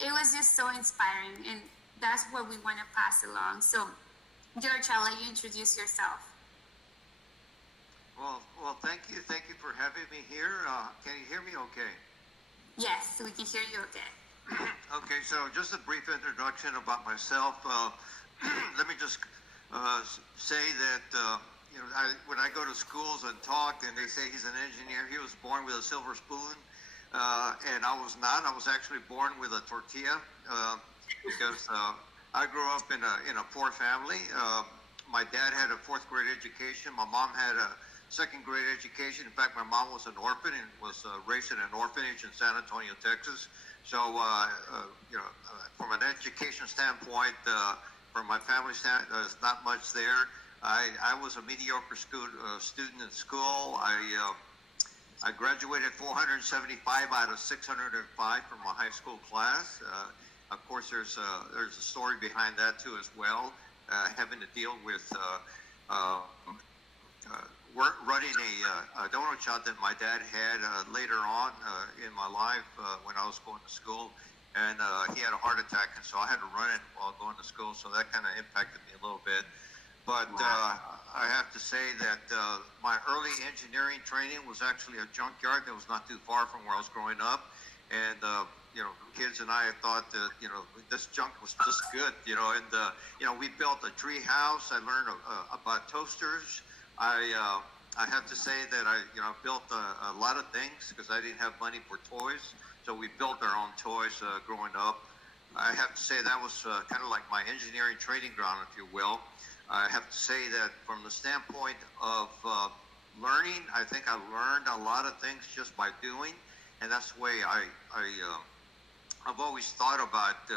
it was just so inspiring, and that's what we want to pass along. So, George, I'll let you introduce yourself. Well, thank you for having me here. Can you hear me okay? Yes, we can hear you okay. Okay, so just a brief introduction about myself. Let me just say that you know, when I go to schools and talk, and they say he's an engineer, he was born with a silver spoon, and I was not. I was actually born with a tortilla because I grew up in a poor family. My dad had a 4th grade education. My mom had a 2nd grade education. In fact, my mom was an orphan and was raised in an orphanage in San Antonio, Texas. So, you know, from an education standpoint, from my family standpoint, there's not much there. I was a mediocre student in school. I graduated 475 out of 605 from my high school class. Of course, there's a story behind that too as well, having to deal with running a donut shop that my dad had later on in my life when I was going to school, and he had a heart attack, and so I had to run it while going to school, so that kind of impacted me a little bit. But I have to say that my early engineering training was actually a junkyard that was not too far from where I was growing up, and you know, kids and I thought that, you know, this junk was just good, you know, and you know, we built a tree house. I learned about toasters. I have to say that I, you know, built a lot of things because I didn't have money for toys. So we built our own toys growing up. I have to say that was kind of like my engineering training ground, if you will. I have to say that from the standpoint of learning, I think I learned a lot of things just by doing, and that's the way I've always thought about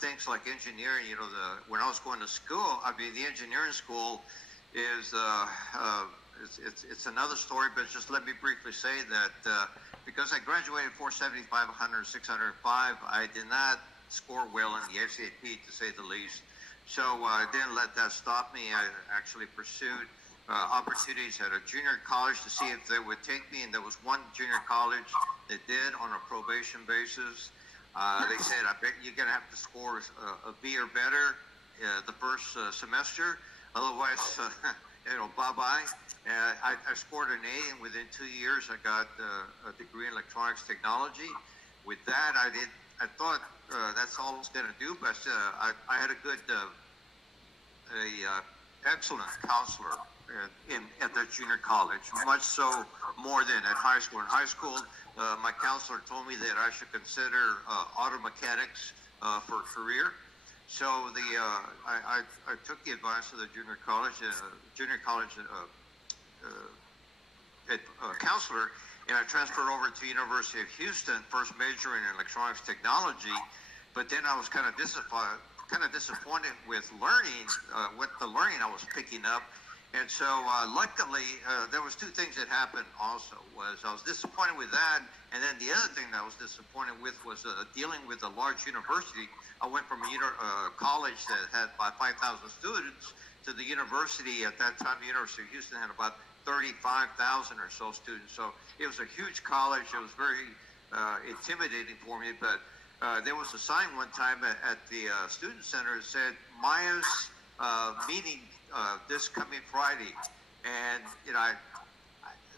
things like engineering. You know, when I was going to school, I mean, the engineering school is it's another story, but just let me briefly say that because I graduated 475, 100, 605, I did not score well in the SAT, to say the least. So I didn't let that stop me. I actually pursued opportunities at a junior college to see if they would take me, and there was one junior college that did on a probation basis. They said, I bet you're going to have to score a B or better the first semester. Otherwise, you know, bye-bye. I scored an A, and within 2 years, I got a degree in electronics technology. With that, I thought that's all I was going to do, but I had a good, excellent counselor at that junior college, much so more than at high school. In high school, my counselor told me that I should consider auto mechanics for a career. So I took the advice of the junior college counselor, and I transferred over to University of Houston, first majoring in electronics technology. But then I was kind of disappointed with learning what the learning I was picking up. And so luckily, there was 2 things that happened also. Was I was disappointed with that, and then the other thing that I was disappointed with was dealing with a large university. I went from a college that had about 5,000 students to the university at that time. The University of Houston had about 35,000 or so students. So it was a huge college. It was very intimidating for me. But there was a sign one time at the student center that said, Maya's meeting this coming Friday. And, you know,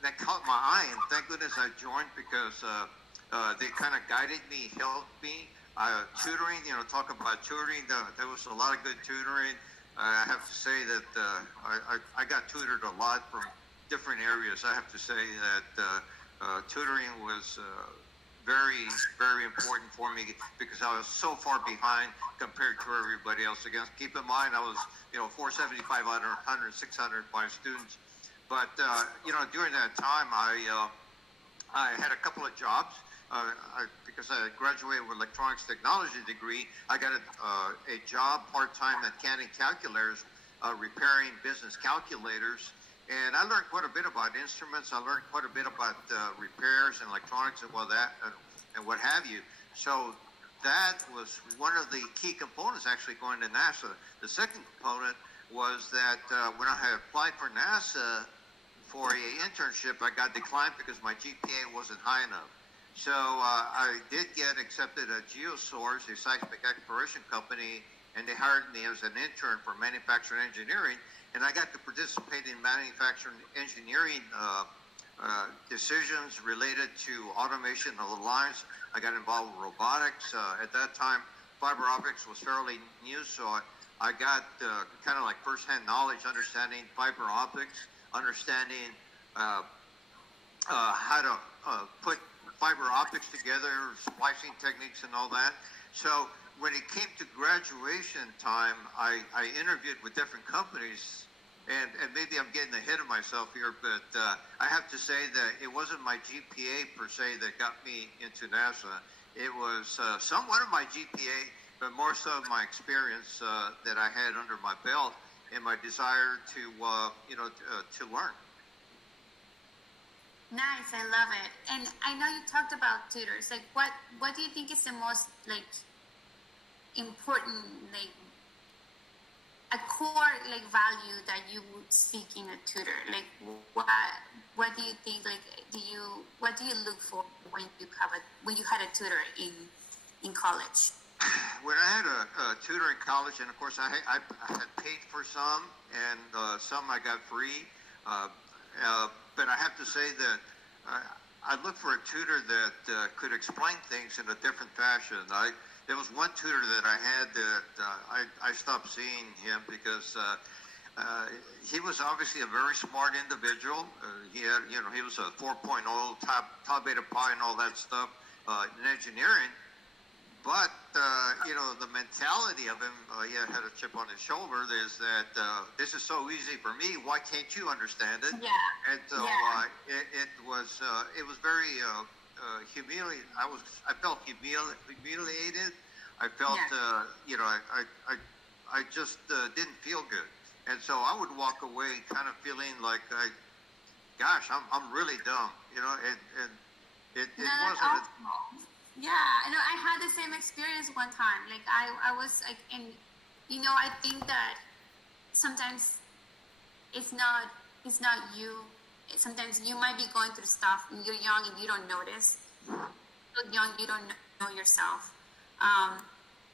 that caught my eye, and thank goodness I joined because they kind of guided me, helped me. Tutoring, talk about tutoring. There was a lot of good tutoring. I have to say that I got tutored a lot from different areas. I have to say that tutoring was very, very important for me because I was so far behind compared to everybody else. Again, keep in mind I was 475 out of 100, 600 by students. But during that time, I had a couple of jobs. Because I graduated with electronics technology degree, I got a job part-time at Canning Calculators, repairing business calculators. And I learned quite a bit about instruments. I learned quite a bit about repairs and electronics and and what have you. So that was one of the key components actually going to NASA. The second component was that when I had applied for NASA for an internship, I got declined because my GPA wasn't high enough. So I did get accepted at GeoSource, a seismic exploration company, and they hired me as an intern for manufacturing engineering. And I got to participate in manufacturing engineering decisions related to automation of the lines. I got involved with robotics. At that time, fiber optics was fairly new, so I got kind of like firsthand knowledge, understanding fiber optics, understanding how to put fiber optics together, splicing techniques and all that. So when it came to graduation time, I interviewed with different companies, and maybe I'm getting ahead of myself here, but I have to say that it wasn't my GPA per se that got me into NASA. It was somewhat of my GPA, but more so my experience that I had under my belt and my desire to learn. Nice, I love it. And I know you talked about tutors. Like, what do you think is the most important, a core value that you would seek in a tutor? Like, what do you think? What do you look for when you had a tutor in college? When I had a tutor in college, and of course I had paid for some, and some I got free. But I have to say that I looked for a tutor that could explain things in a different fashion. There was one tutor that I had that I stopped seeing him because he was obviously a very smart individual. He was a 4.0 top beta pi and all that stuff in engineering. But, the mentality of him, he had a chip on his shoulder, is that this is so easy for me, why can't you understand it? Yeah. And so it was very humiliating. I felt humiliated. I felt, I just didn't feel good. And so I would walk away kind of feeling like, gosh, I'm really dumb, and it wasn't. Yeah, I had the same experience one time. Like I was like, and I think that sometimes it's not you. Sometimes you might be going through stuff, and you're young and you don't notice. You're young, you don't know yourself. And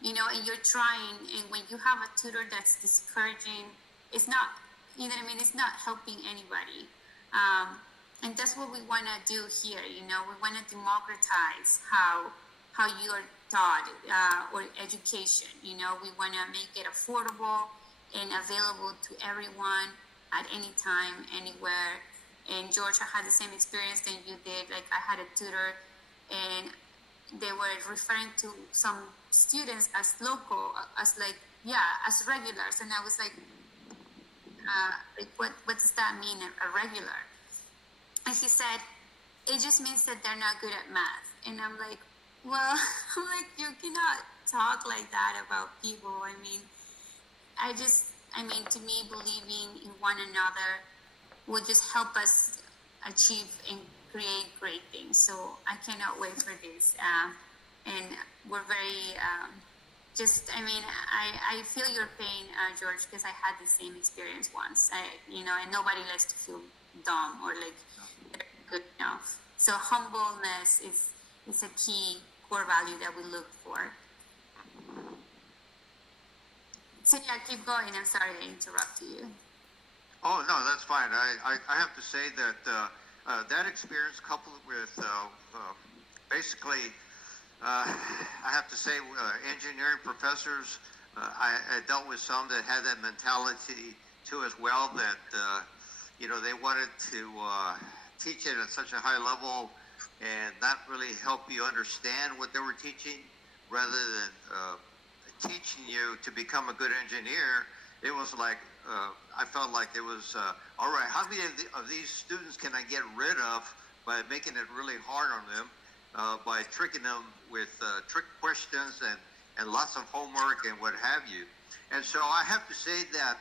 you're trying, and when you have a tutor that's discouraging, it's not, it's not helping anybody. And that's what we want to do here. We want to democratize how you are taught or education. We want to make it affordable and available to everyone at any time, anywhere. And Georgia had the same experience that you did. Like I had a tutor, and they were referring to some students as local, as regulars, and I was like, what does that mean, a regular? And he said, it just means that they're not good at math. And I'm like, well, you cannot talk like that about people. To me, believing in one another will just help us achieve and create great things. So I cannot wait for this. And we're very, I feel your pain, George, because I had the same experience once. And nobody likes to feel dumb or they're good enough. So humbleness is a key core value that we look for. So yeah, keep going. I'm sorry to interrupt you. Oh no, that's fine. I have to say that that experience coupled with basically, I have to say, engineering professors, I dealt with some that had that mentality too as well, that they wanted to teach it at such a high level and not really help you understand what they were teaching, rather than teaching you to become a good engineer. It was like, I felt like it was, all right, how many of these students can I get rid of by making it really hard on them, by tricking them with trick questions and lots of homework and what have you. And so I have to say that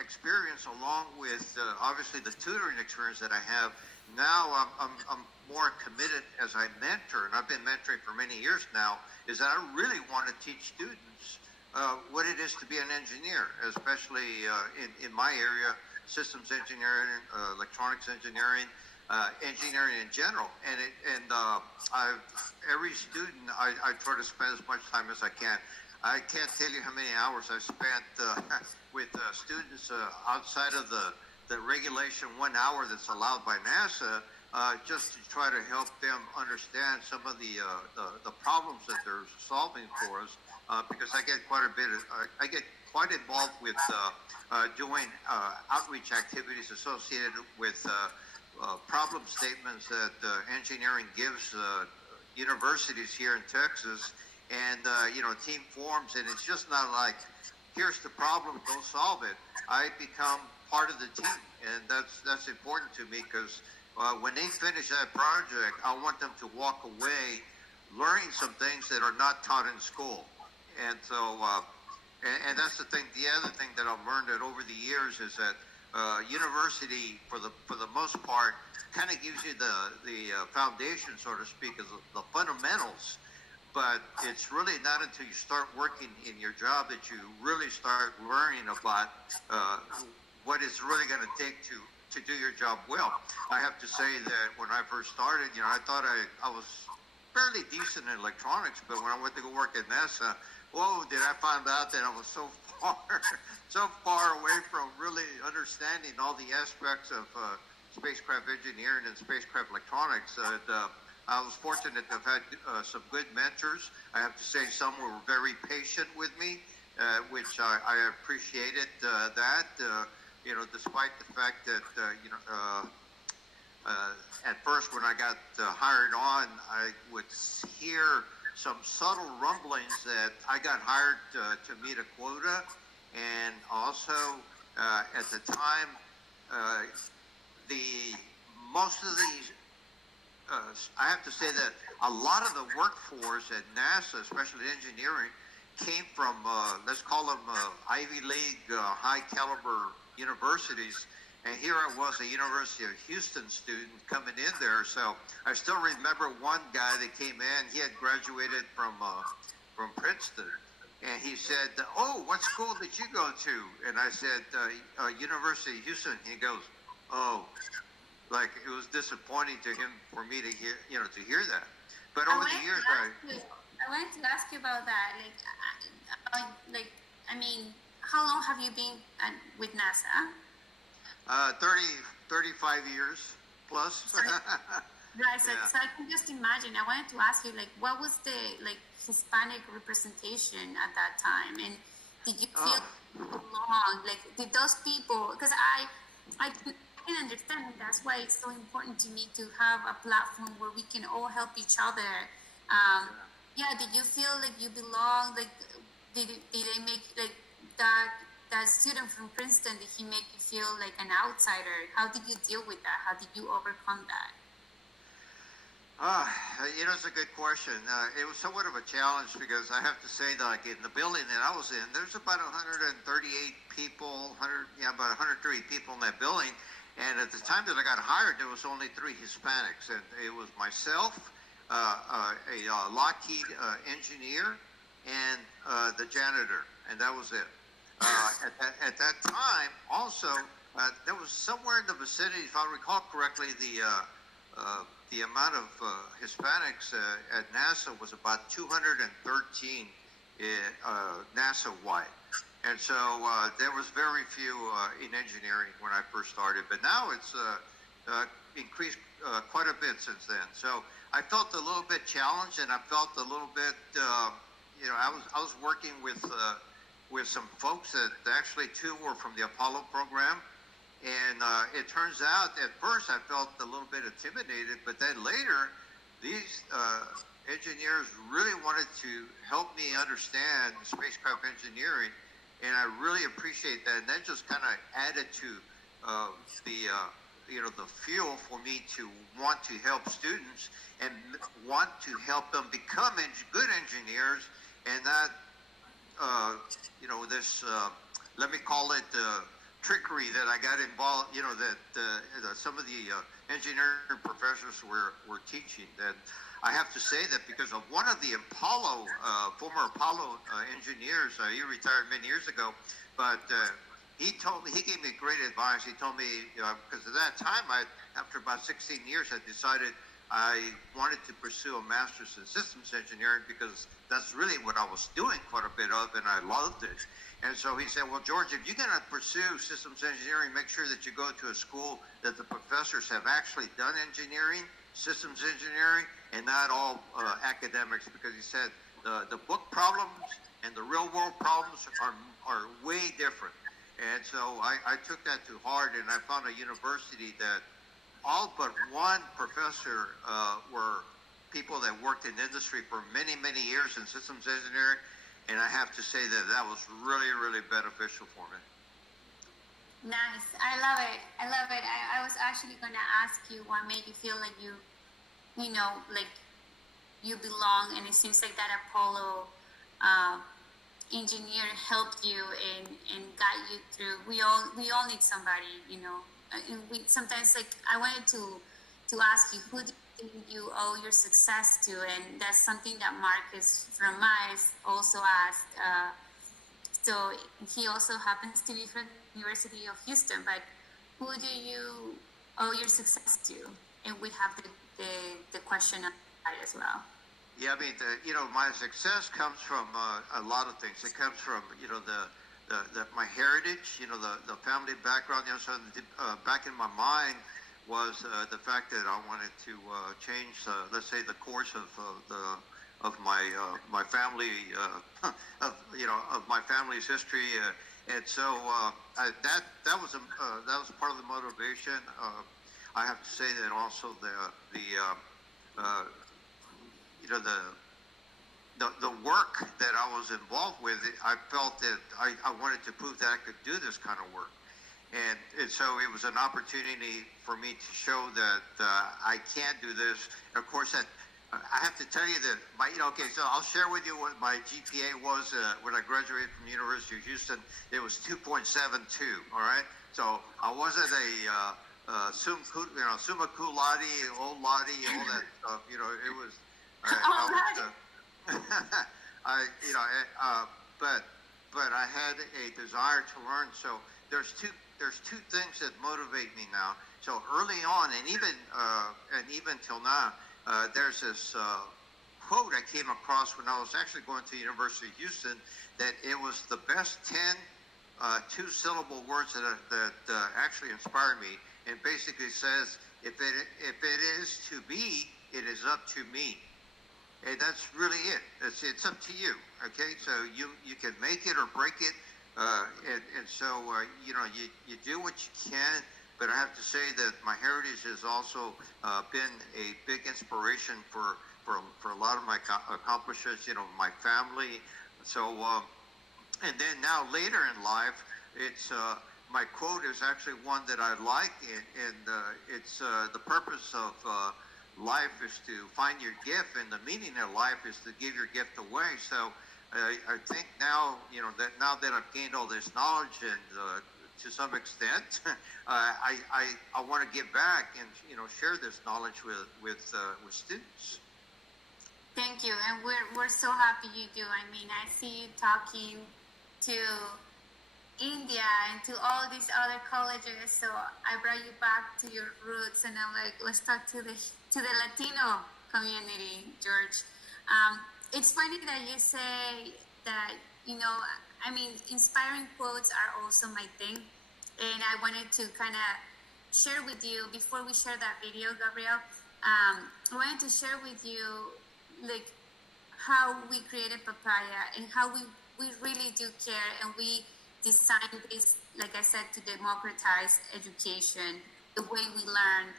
experience, along with obviously the tutoring experience that I have, now I'm more committed as I mentor, and I've been mentoring for many years now, is that I really want to teach students what it is to be an engineer, especially in my area, systems engineering, electronics engineering, engineering in general. Every student, I try to spend as much time as I can. I can't tell you how many hours I've spent with students outside of the regulation 1 hour that's allowed by NASA, just to try to help them understand some of the problems that they're solving for us. Because I get I get quite involved with doing outreach activities associated with problem statements that engineering gives universities here in Texas, and team forums, and it's just not like, here's the problem, go solve it. I become part of the team, and that's important to me, because when they finish that project, I want them to walk away learning some things that are not taught in school. And so, and that's the thing. The other thing that I've learned that over the years is that university, for the most part, kind of gives you the foundation, so to speak, is the fundamentals. But it's really not until you start working in your job that you really start learning about what it's really going to take to do your job well. I have to say that when I first started, I thought I was fairly decent in electronics, but when I went to go work at NASA, whoa, did I find out that I was so far away from really understanding all the aspects of spacecraft engineering and spacecraft electronics. I was fortunate to have had some good mentors. I have to say some were very patient with me, which I appreciated that. Despite the fact that, at first when I got hired on, I would hear some subtle rumblings that I got hired to meet a quota, and also at the time, most of these, I have to say that a lot of the workforce at NASA, especially engineering, came from, let's call them Ivy League, high caliber universities. And here I was, a University of Houston student coming in there. So I still remember one guy that came in. He had graduated from Princeton, and he said, "Oh, what school did you go to?" And I said, "University of Houston." He goes, "Oh," like it was disappointing to him for me to hear that. But over the years, I wanted to ask you about that. How long have you been with NASA? 35 years plus. Right, so I can just imagine. I wanted to ask you, what was the Hispanic representation at that time, and did you feel belong? Did those people? Because I can understand, and that's why it's so important to me to have a platform where we can all help each other. Did you feel like you belong? Did they make that student from Princeton, did he make you feel like an outsider? How did you deal with that? How did you overcome that? It's a good question. It was somewhat of a challenge, because I have to say that in the building that I was in, there's about 138 people, about 130 people in that building. And at the time that I got hired, there was only 3 Hispanics. And it was myself, a Lockheed engineer, and the janitor. And that was it. At that time, also, there was somewhere in the vicinity, if I recall correctly, the amount of Hispanics at NASA was about 213 NASA-wide. And so there was very few in engineering when I first started, but now it's increased quite a bit since then. So I felt a little bit challenged, and I felt a little bit, I was working with some folks that actually two were from the Apollo program. And it turns out, at first, I felt a little bit intimidated, but then later, these engineers really wanted to help me understand spacecraft engineering, and I really appreciate that. And that just kind of added to the fuel for me to want to help students and want to help them become good engineers, and not, this, let me call it, trickery that I got involved, that some of the engineering professors were teaching. That I have to say that because of one of the former Apollo engineers, he retired many years ago, but he gave me great advice. He told me, because at that time, after about 16 years, I decided I wanted to pursue a master's in systems engineering because that's really what I was doing quite a bit of, and I loved it. And so he said, well, George, if you're going to pursue systems engineering, make sure that you go to a school that the professors have actually done engineering, systems engineering, and not all academics, because he said the book problems and the real world problems are way different. And so I took that to heart, and I found a university that all but one professor were people that worked in industry for many, many years in systems engineering. And I have to say that was really, really beneficial for me. Nice. I love it. I was actually going to ask you what made you feel like you belong, and it seems like that Apollo engineer helped you and got you through. We all need somebody, And sometimes, like, I wanted to ask you, who do you think you owe your success to? And that's something that Marcus from MICE also asked. So he also happens to be from the University of Houston, but who do you owe your success to? And we have the question on the side as well. Yeah, I mean, my success comes from a lot of things. It comes from, my heritage, the family background. So back in my mind was the fact that I wanted to change, let's say, the course of my family, of my family's history, and so that was part of the motivation. I have to say that also the work that I was involved with, I felt that I wanted to prove that I could do this kind of work. And so it was an opportunity for me to show that I can do this. Of course, I have to tell you that so I'll share with you what my GPA was when I graduated from the University of Houston. It was 2.72. All right, so I wasn't a summa cum laude, old lottie, all that stuff. It was. But I had a desire to learn. So there's two things that motivate me now. So early on, and even till now, there's this quote I came across when I was actually going to the University of Houston, that it was the best 10 two-syllable words that actually inspired me. And basically says, if it is to be, it is up to me. And that's really it. It's up to you. Okay, so you can make it or break it. And so you do what you can, but I have to say that my heritage has also been a big inspiration for a lot of my accomplishments. My family. So and then now later in life, it's my quote is actually one that I like, and it's the purpose of life is to find your gift, and the meaning of life is to give your gift away. So I think now, now that I've gained all this knowledge, and to some extent, I want to give back and share this knowledge with students. Thank you, and we're so happy you do. I mean, I see you talking to India and to all these other colleges, so I brought you back to your roots, and I'm like, let's talk to the Latino community, George. It's funny that you say that, I mean, inspiring quotes are also my thing. And I wanted to kind of share with you, before we share that video, Gabriel, I wanted to share with you, like, how we created Papaya and how we really do care, and we designed this, like I said, to democratize education, the way we learn,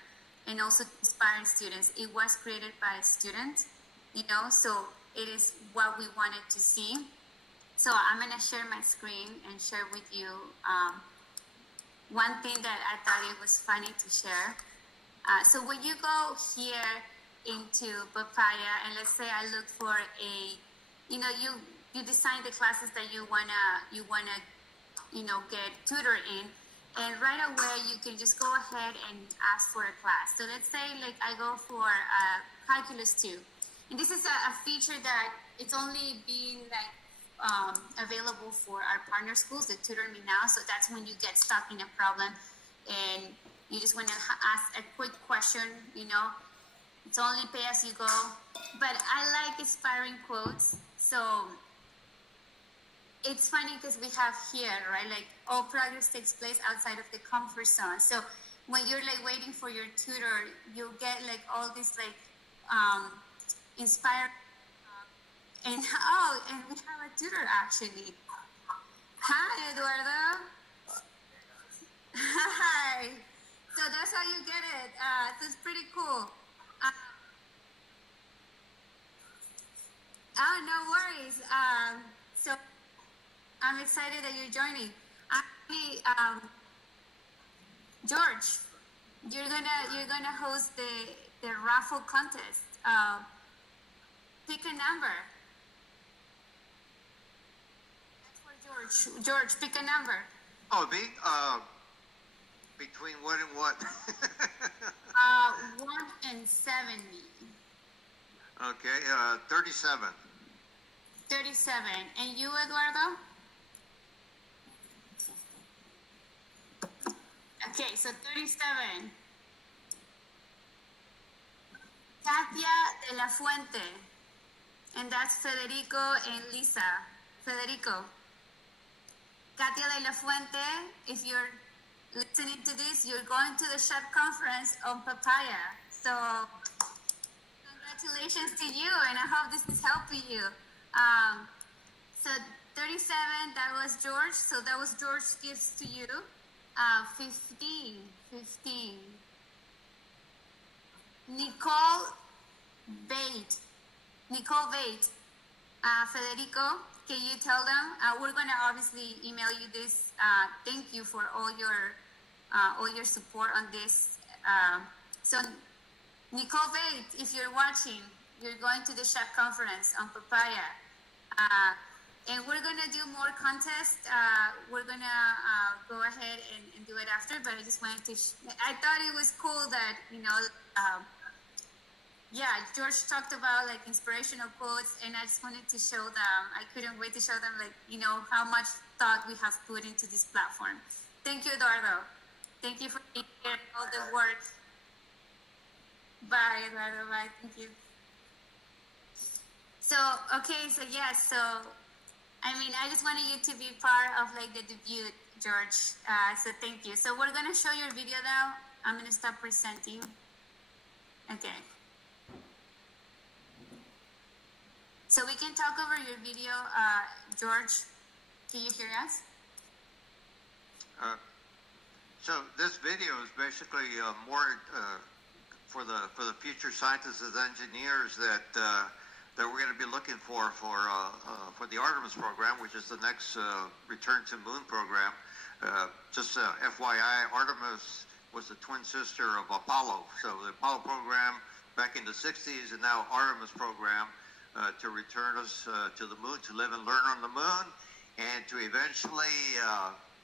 and also to inspire students. It was created by a student, so it is what we wanted to see. So I'm going to share my screen and share with you one thing that I thought it was funny to share. So when you go here into Papaya, and let's say I look for you design the classes that you wanna get tutor in, and right away you can just go ahead and ask for a class. So let's say like I go for Calculus 2, and this is a feature that it's only being like available for our partner schools that tutor me now. So that's when you get stuck in a problem and you just want to ask a quick question. It's only pay as you go. But I like inspiring quotes. So it's funny because we have here, right? Like, all progress takes place outside of the comfort zone. So when you're like waiting for your tutor, you'll get like all these like inspired. And we have a tutor actually. Hi, Eduardo. Hi. So that's how you get it. So it's pretty cool. No worries. So I'm excited that you're joining. Actually, George, you're gonna host the raffle contest. Pick a number. That's for George. George, pick a number. Oh, between what and what? 1 and 70. Okay, 37. 37. And you, Eduardo? Okay, so 37. Katia de la Fuente. And that's Federico and Lisa. Federico. Katia de la Fuente, if you're listening to this, you're going to the Chef Conference on Papaya. So congratulations to you, and I hope this is helping you. So 37, that was George. So that was George's gifts to you. 15. Nicole Bate. Federico, can you tell them? We're gonna obviously email you this. Thank you for all your support on this. So Nicole Bate, if you're watching, you're going to the Chef Conference on Papaya. And we're gonna do more contests. We're gonna go ahead and do it after, but I just wanted to, I thought it was cool that, George talked about like inspirational quotes, and I just wanted to show them. I couldn't wait to show them how much thought we have put into this platform. Thank you, Eduardo. Thank you for being here, all the work. Bye, Eduardo. Bye. Thank you. So, okay, so yes, I just wanted you to be part of like the debut, George. So thank you. So we're gonna show your video now. I'm gonna stop presenting. Okay. So we can talk over your video, George. Can you hear us? So this video is basically more for the future scientists and engineers that we're going to be looking for the Artemis program, which is the next Return to Moon program. Just FYI, Artemis was the twin sister of Apollo. So the Apollo program back in the 60s, and now Artemis program to return us to the moon, to live and learn on the moon, and to eventually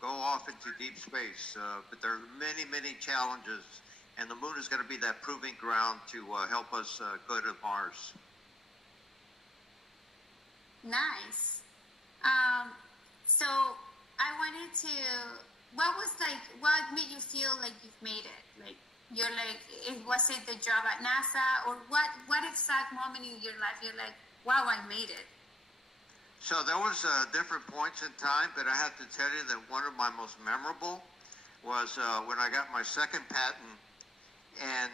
go off into deep space. But there are many, many challenges, and the moon is going to be that proving ground to help us go to Mars. Nice. So I wanted to, what made you feel like you've made it? Like, you're like, was it the job at NASA, or what exact moment in your life you're like, wow, I made it? So there was different points in time, but I have to tell you that one of my most memorable was when I got my second patent, and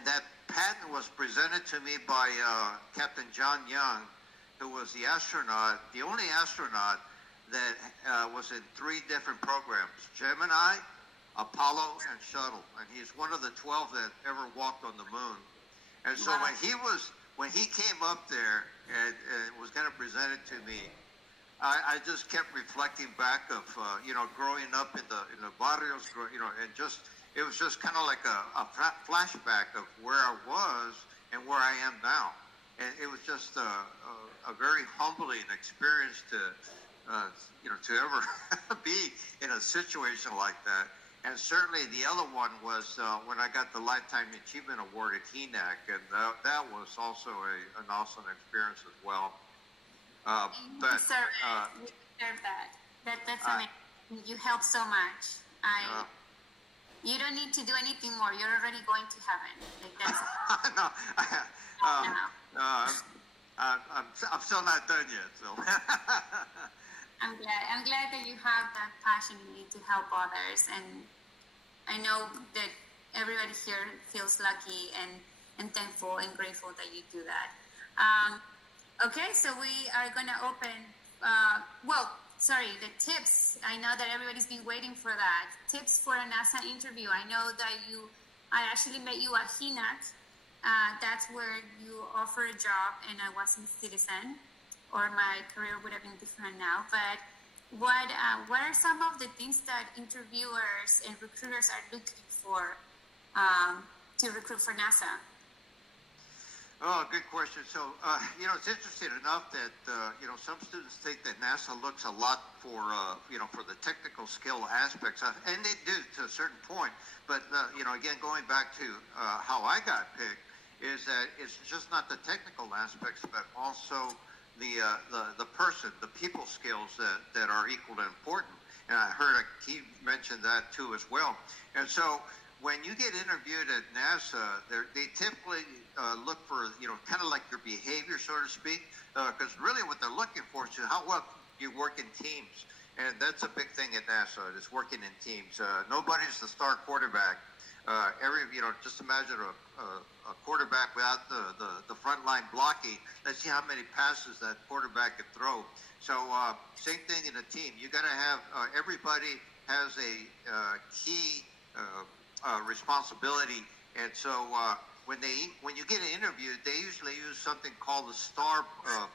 that patent was presented to me by Captain John Young, who was the astronaut, the only astronaut that was in 3 different programs: Gemini, Apollo, and Shuttle. And he's one of the 12 that ever walked on the moon. And so when he came up there and was going to present it to me, I just kept reflecting back of growing up in the barrios, and just it was just kind of like a flashback of where I was and where I am now, and it was just a very humbling experience to ever be in a situation like that. And certainly the other one was when I got the Lifetime Achievement Award at HENAC, and that was also an awesome experience as well. You deserve that. That's amazing. You help so much. You don't need to do anything more. You're already going to heaven. Like that's. I'm still not done yet. So. I'm glad that you have that passion in you to help others, and I know that everybody here feels lucky and thankful and grateful that you do that. Okay, so we are going to open, the tips. I know that everybody's been waiting for that. Tips for a NASA interview. I know that I actually met you at HENAC. That's where you offer a job, and I wasn't a citizen, or my career would have been different now. But what are some of the things that interviewers and recruiters are looking for to recruit for NASA? Oh, good question. So, it's interesting enough that, some students think that NASA looks a lot for the technical skill aspects, and they do to a certain point. But, again, going back to how I got picked, is that it's just not the technical aspects, but also the person, the people skills that are equal and important. And I heard he mentioned that too as well. And so when you get interviewed at NASA, they typically look for, kind of like your behavior, so to speak, because really what they're looking for is how well you work in teams. And that's a big thing at NASA, is working in teams. Nobody's the star quarterback. Just imagine a quarterback without the front line blocking. Let's see how many passes that quarterback could throw. So same thing in a team. You got to have everybody has a key responsibility, and so when you get an interview, they usually use something called the STAR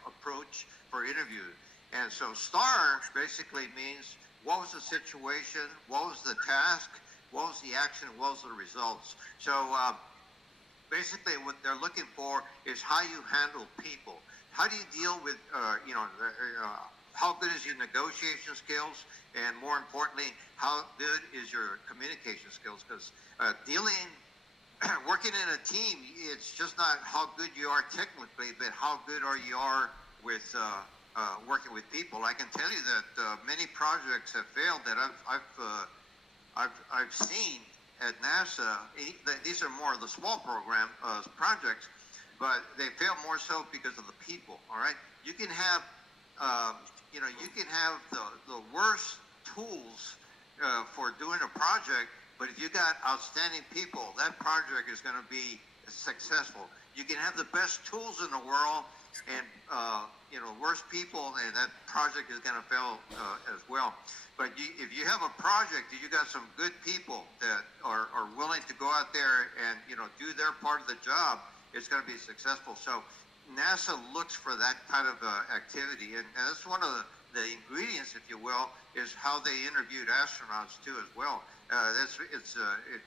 approach for interview. And so STAR basically means what was the situation, what was the task, what was the action, what was the results. So basically what they're looking for is how you handle people. How do you deal with, how good is your negotiation skills? And more importantly, how good is your communication skills? Because working in a team, it's just not how good you are technically, but how good you are with working with people. I can tell you that many projects have failed that I've seen at NASA. These are more of the small program projects, but they fail more so because of the people. All right, you can have the worst tools for doing a project, but if you got outstanding people, that project is going to be successful. You can have the best tools in the world and worst people, and that project is going to fail as well. But if you have a project and you got some good people that are willing to go out there and do their part of the job, it's going to be successful. So NASA looks for that kind of activity, and that's one of the ingredients, if you will, is how they interviewed astronauts too as well. It's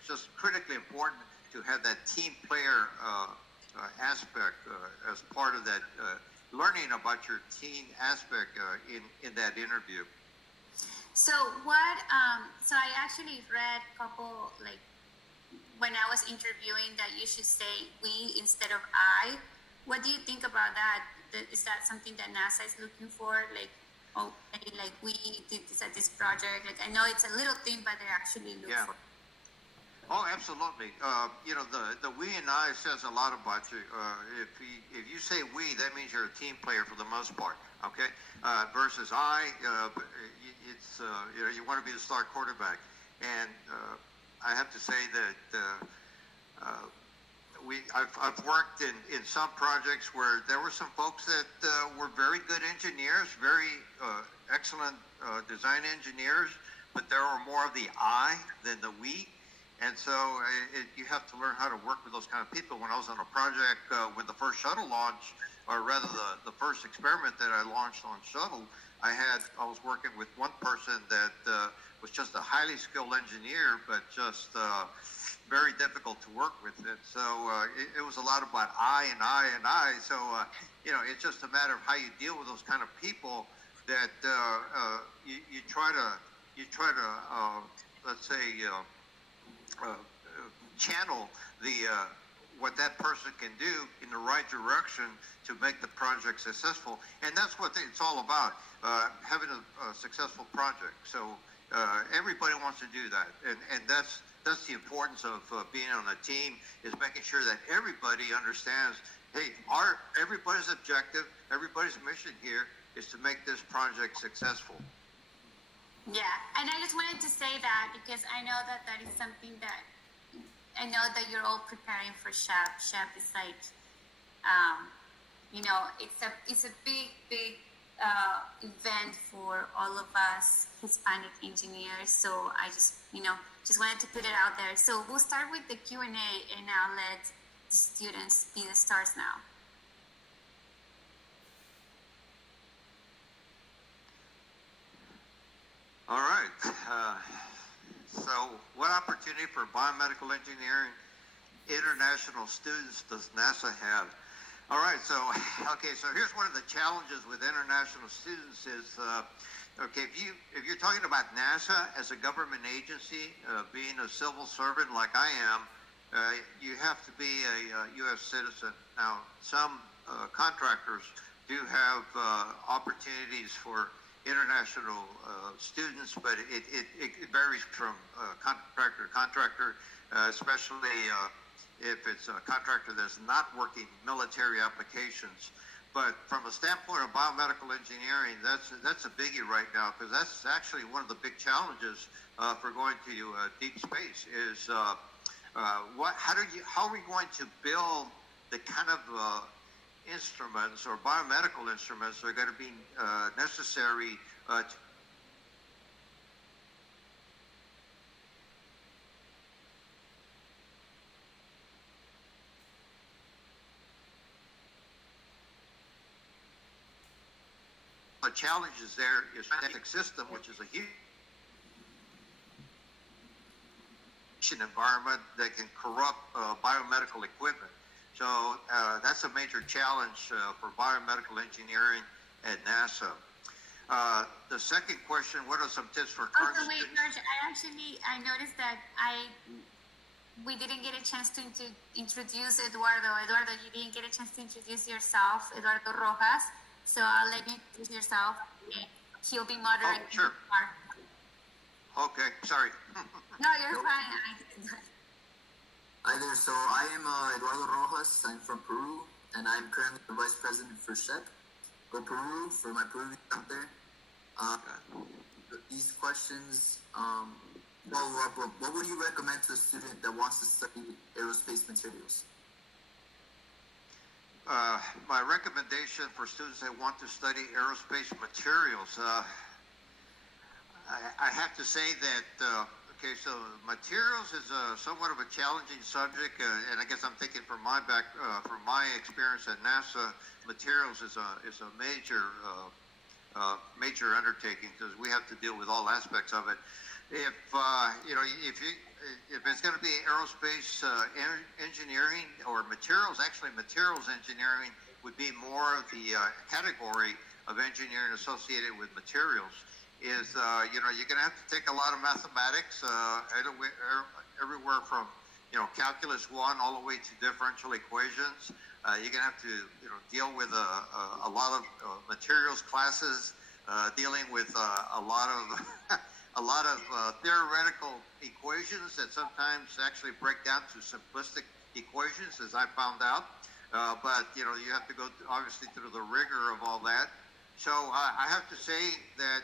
just critically important to have that team player aspect as part of that learning about your team aspect in that interview. So so I actually read a couple, like, when I was interviewing, that you should say we instead of I. What do you think about that? Is that something that NASA is looking for? Like, okay, like we did this at this project. Like, I know it's a little thing, but they actually look for. Oh, absolutely. The we and I says a lot about you. If you say we, that means you're a team player for the most part. Okay. Versus I, it's you want to be the star quarterback, and I have to say that I've worked in some projects where there were some folks that were very good engineers, very excellent design engineers, but there were more of the I than the we. And so you have to learn how to work with those kind of people. When I was on a project with the first shuttle launch, or rather the first experiment that I launched on shuttle, I was working with one person that was just a highly skilled engineer, but just very difficult to work with. And so it was a lot about I and I and I. So, it's just a matter of how you deal with those kind of people that you try to, let's say, channel what that person can do in the right direction to make the project successful. And that's what it's all about, having a successful project. So everybody wants to do that. And that's the importance of being on a team, is making sure that everybody understands, hey, everybody's objective, everybody's mission here is to make this project successful. Yeah, and I just wanted to say that because I know that is something that I know that you're all preparing for SHEP. SHEP is like, it's a big event for all of us Hispanic engineers. So I just wanted to put it out there. So we'll start with the Q&A, and I'll let the students be the stars now. All right. So what opportunity for biomedical engineering international students does NASA have? All right. So here's one of the challenges with international students is, if you're talking about NASA as a government agency, being a civil servant like I am, you have to be a U.S. citizen. Now, some contractors do have opportunities for international students, but it varies from contractor to contractor, especially if it's a contractor that's not working military applications. But from a standpoint of biomedical engineering, that's a biggie right now, because that's actually one of the big challenges for going to deep space is how are we going to build the kind of instruments or biomedical instruments that are going to be necessary the challenges there is the system, which is a huge environment that can corrupt biomedical equipment. So that's a major challenge for biomedical engineering at NASA. The second question, what are some tips for current wait, students? George, I noticed that we didn't get a chance to introduce Eduardo. Eduardo, you didn't get a chance to introduce yourself, Eduardo Rojas. So I'll let you introduce yourself. He'll be moderating. Oh, sure. Okay, sorry. No, you're fine. Hi there. So I am Eduardo Rojas. I'm from Peru, and I'm currently the vice president for SHEP. Go Peru for my Peruvians out there. These questions, what would you recommend to a student that wants to study aerospace materials? My recommendation for students that want to study aerospace materials, I have to say that, so materials is somewhat of a challenging subject, and I guess I'm thinking from my experience at NASA, materials is a major undertaking, because we have to deal with all aspects of it. If it's going to be aerospace engineering or materials engineering would be more of the category of engineering associated with materials. You're going to have to take a lot of mathematics, everywhere from calculus 1 all the way to differential equations. You're going to have to deal with a lot of materials classes, dealing with a lot of a lot of theoretical equations that sometimes actually break down to simplistic equations, as I found out. But you have to go obviously through the rigor of all that. So I have to say that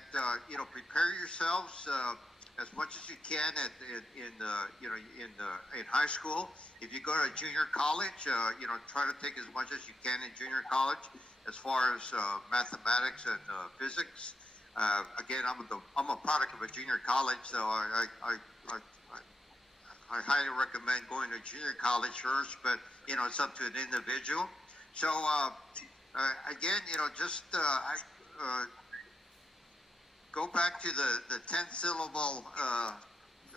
prepare yourselves as much as you can in high school. If you go to junior college, try to take as much as you can in junior college as far as mathematics and physics. Again, I'm a product of a junior college, so I highly recommend going to junior college first, but it's up to an individual. So again, just go back to the 10-syllable,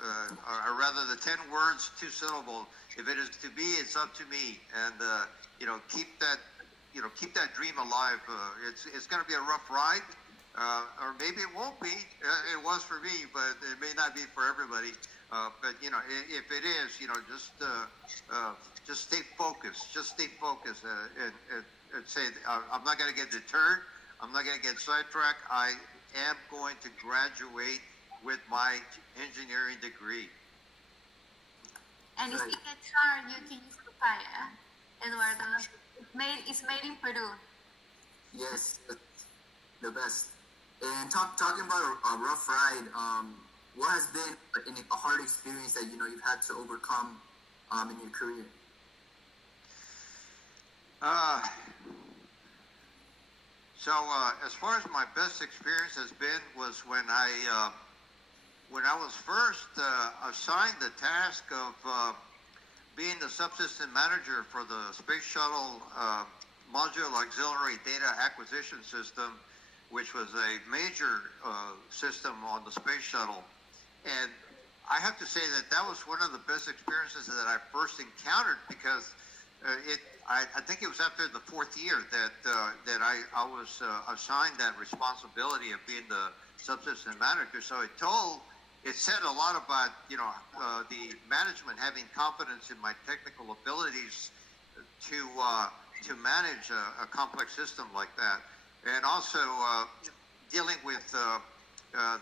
or rather the 10 words, 2 syllable. If it is to be, it's up to me, and keep that dream alive. It's going to be a rough ride. Or maybe it won't be. It was for me, but it may not be for everybody. But if it is, just stay focused. Just stay focused, and say, I'm not going to get deterred. I'm not going to get sidetracked. I am going to graduate with my engineering degree. And if it gets hard, you can use papaya, Eduardo. It's made in Peru. Yes, the best. And talking about a rough ride, what has been a hard experience that you've had to overcome in your career? So as far as my best experience has been was when I was first assigned the task of being the subsystem manager for the Space Shuttle Module Auxiliary Data Acquisition System, which was a major system on the Space Shuttle. And I have to say that was one of the best experiences that I first encountered, because I think it was after the 4th year that I was assigned that responsibility of being the subsystem manager. So it said a lot about the management having confidence in my technical abilities to manage a complex system like that, and also dealing with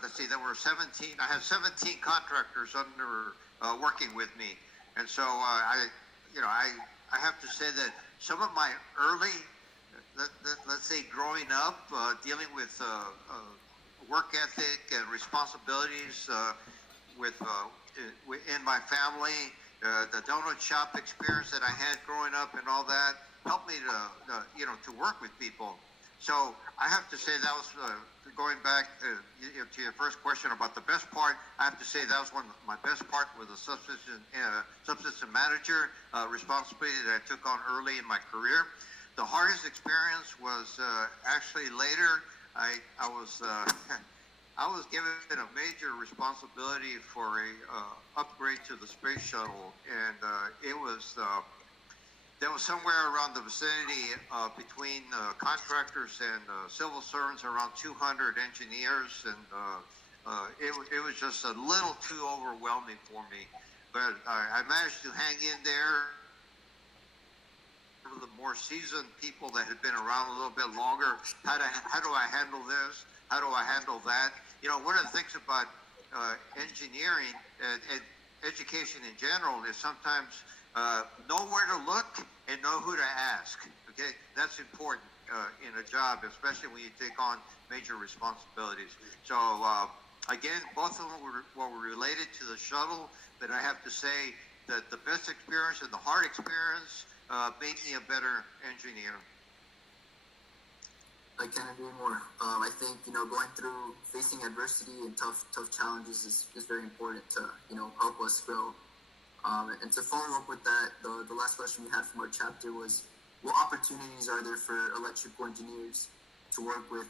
let's see, there were 17. I had 17 contractors under working with me, and so I have to say that some of my early, let's say, growing up, dealing with work ethic and responsibilities in my family, the donut shop experience that I had growing up and all that helped me to work with people. So I have to say that was going back to your first question about the best part. I have to say that was one of my best part with the subsystem manager responsibility that I took on early in my career. The hardest experience was actually later. I was given a major responsibility for a upgrade to the space shuttle, and there was somewhere around the vicinity between contractors and civil servants, around 200 engineers, and it was just a little too overwhelming for me. But I managed to hang in there. The more seasoned people that had been around a little bit longer, how do I handle this? How do I handle that? One of the things about engineering and education in general is sometimes know where to look and know who to ask. Okay, that's important in a job, especially when you take on major responsibilities. So again, both of them were related to the shuttle, but I have to say that the best experience and the hard experience made me a better engineer. I can't agree more. I think going through facing adversity and tough challenges is very important to help us grow. And to follow up with that, the last question we had from our chapter was, what opportunities are there for electrical engineers to work with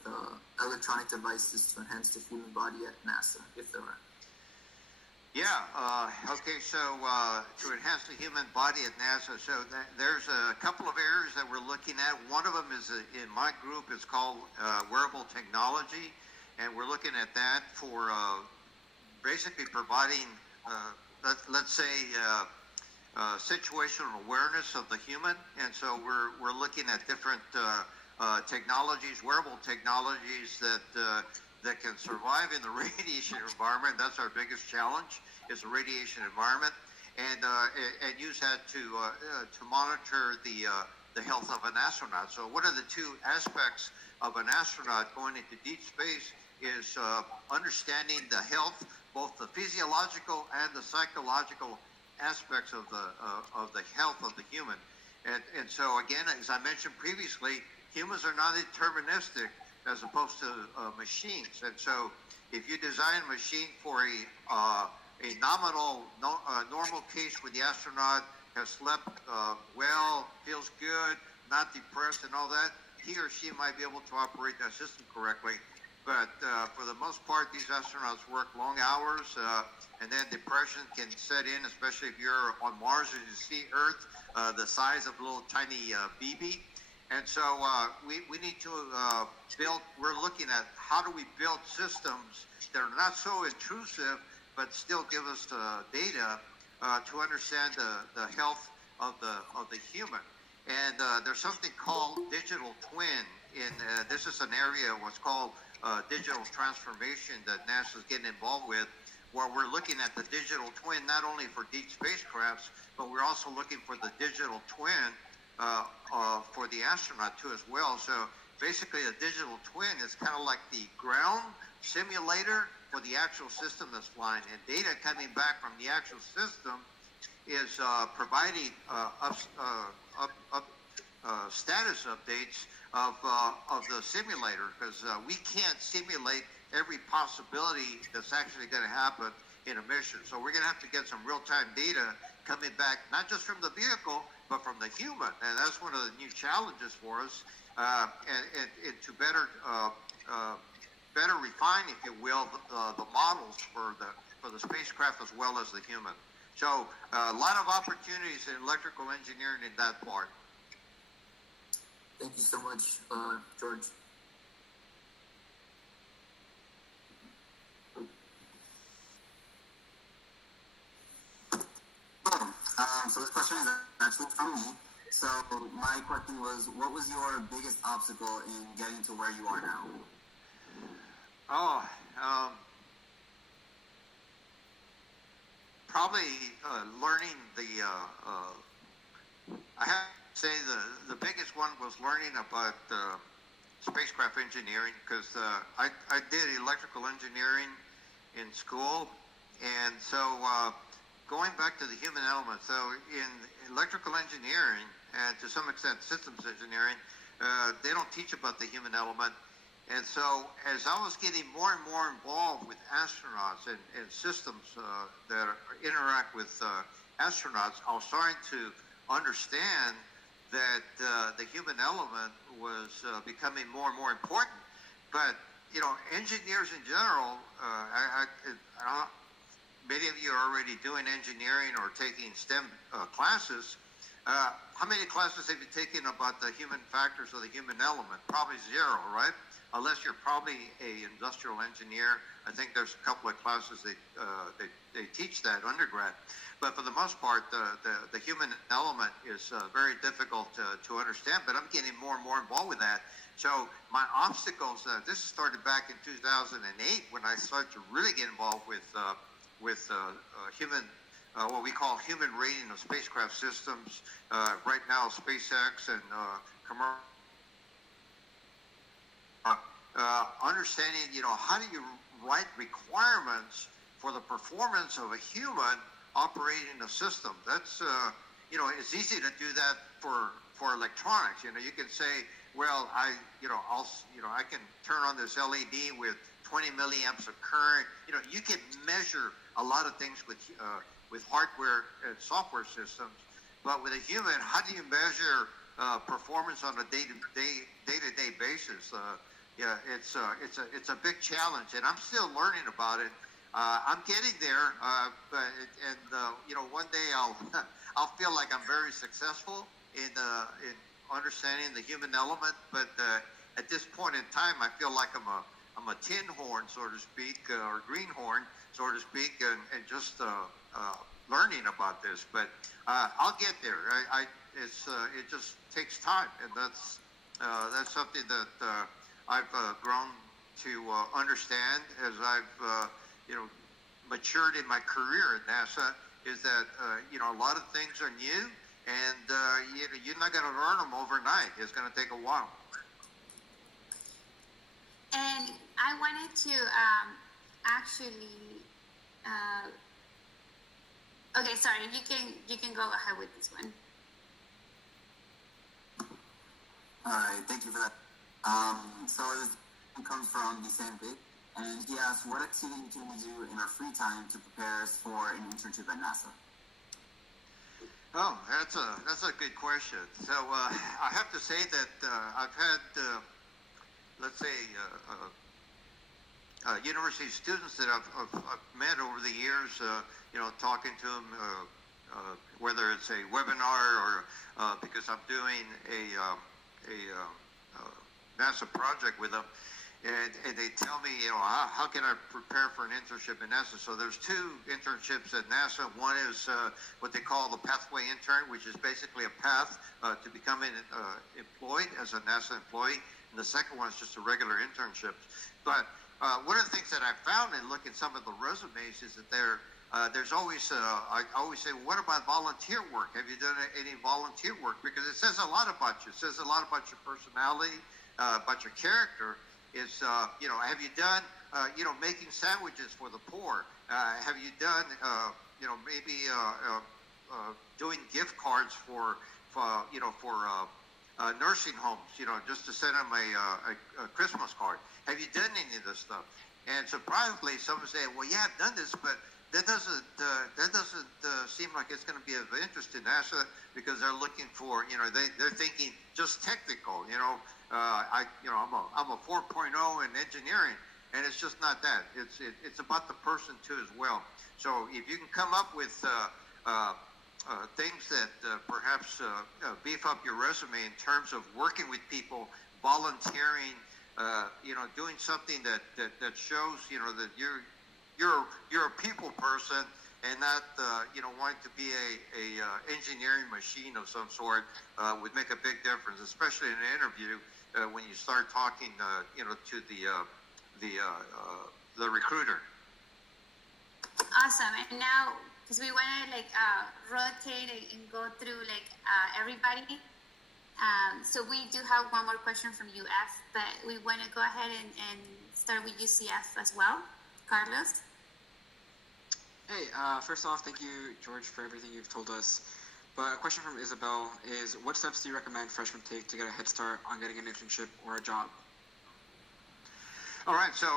electronic devices to enhance the human body at NASA, if there are? Yeah. Okay. So to enhance the human body at NASA, so there's a couple of areas that we're looking at. One of them is in my group. It's called wearable technology, and we're looking at that for basically providing, let's say, situational awareness of the human. And so we're looking at different technologies, wearable technologies that that can survive in the radiation environment. That's our biggest challenge, is the radiation environment, and use that to monitor the health of an astronaut. So one of the two aspects of an astronaut going into deep space is understanding the health, both the physiological and the psychological aspects of the health of the human. And so again, as I mentioned previously, humans are not deterministic as opposed to machines. And so if you design a machine for a nominal, normal case where the astronaut has slept well, feels good, not depressed and all that, he or she might be able to operate that system correctly. But for the most part, these astronauts work long hours, and then depression can set in, especially if you're on Mars and you see Earth the size of a little tiny BB. And so we need to we're looking at how do we build systems that are not so intrusive, but still give us data to understand the health of the human. And there's something called digital twin. This is an area what's called digital transformation that NASA is getting involved with, where we're looking at the digital twin not only for deep spacecrafts, but we're also looking for the digital twin for the astronaut too as well. So basically, a digital twin is kind of like the ground simulator for the actual system that's flying, and data coming back from the actual system is providing status updates of the simulator, because we can't simulate every possibility that's actually going to happen in a mission. So we're going to have to get some real-time data coming back, not just from the vehicle, but from the human. And that's one of the new challenges for us, and to better refine, if you will, the models for the spacecraft as well as the human. So a lot of opportunities in electrical engineering in that part. Thank you so much, George. So this question is actually from me. So my question was, what was your biggest obstacle in getting to where you are now? Probably learning I have to say the biggest one was learning about spacecraft engineering, because I did electrical engineering in school, and so going back to the human element. So in electrical engineering, and to some extent systems engineering, they don't teach about the human element. And so as I was getting more and more involved with astronauts and systems that interact with astronauts, I was starting to understand that the human element was becoming more and more important. But, engineers in general, many of you are already doing engineering or taking STEM classes. How many classes have you taken about the human factors of the human element? Probably zero, right? Unless you're probably an industrial engineer. I think there's a couple of classes they teach that undergrad. But for the most part, the human element is very difficult to understand. But I'm getting more and more involved with that. So my obstacles, this started back in 2008 when I started to really get involved with human, what we call human rating of spacecraft systems. Right now, SpaceX and commercial. Understanding, how do you write requirements for the performance of a human operating a system? That's, it's easy to do that for electronics. You can say, well, I can turn on this LED with 20 milliamps of current. You can measure a lot of things with hardware and software systems, but with a human, how do you measure performance on a day-to-day basis? Yeah, it's a big challenge, and I'm still learning about it. I'm getting there, one day I'll feel like I'm very successful in understanding the human element. But at this point in time, I feel like I'm a tin horn, so to speak, or greenhorn, so to speak, and just learning about this. But I'll get there. It just takes time, and that's something that I've grown to understand as I've matured in my career at NASA is that a lot of things are new, and you're not going to learn them overnight. It's going to take a while. And I wanted to actually. Okay, sorry. You can go ahead with this one. All right, thank you for that. So this comes from Vicente, and he asks, what activity can we do in our free time to prepare us for an internship at NASA? Oh, that's a good question. So I have to say that I've had, let's say, university students that I've met over the years. Talking to them, whether it's a webinar or because I'm doing a NASA project with them, and they tell me, how can I prepare for an internship in NASA? So there's two internships at NASA. One is what they call the pathway intern, which is basically a path to becoming employed as a NASA employee. And the second one is just a regular internship. But one of the things that I found in looking at some of the resumes is that there's always, I always say, what about volunteer work? Have you done any volunteer work? Because it says a lot about you. It says a lot about your personality, about your character. Is, have you done, making sandwiches for the poor? Have you done, maybe doing gift cards for nursing homes, just to send them a Christmas card? Have you done any of this stuff? And surprisingly, some say, well, yeah, I've done this, but that doesn't seem like it's going to be of interest to NASA because they're looking for, they're thinking just technical, I'm a 4.0 in engineering, and it's just not that. It's about the person too as well. So if you can come up with things that perhaps beef up your resume in terms of working with people, volunteering, doing something that shows that you're a people person and not wanting to be a engineering machine of some sort would make a big difference, especially in an interview when you start talking to the recruiter. Awesome. And now, because we want to rotate and go through everybody. So we do have one more question from UF, but we want to go ahead and start with UCF as well. Carlos? Hey, first off, thank you, George, for everything you've told us. But a question from Isabel is, what steps do you recommend freshmen take to get a head start on getting an internship or a job? All right, so,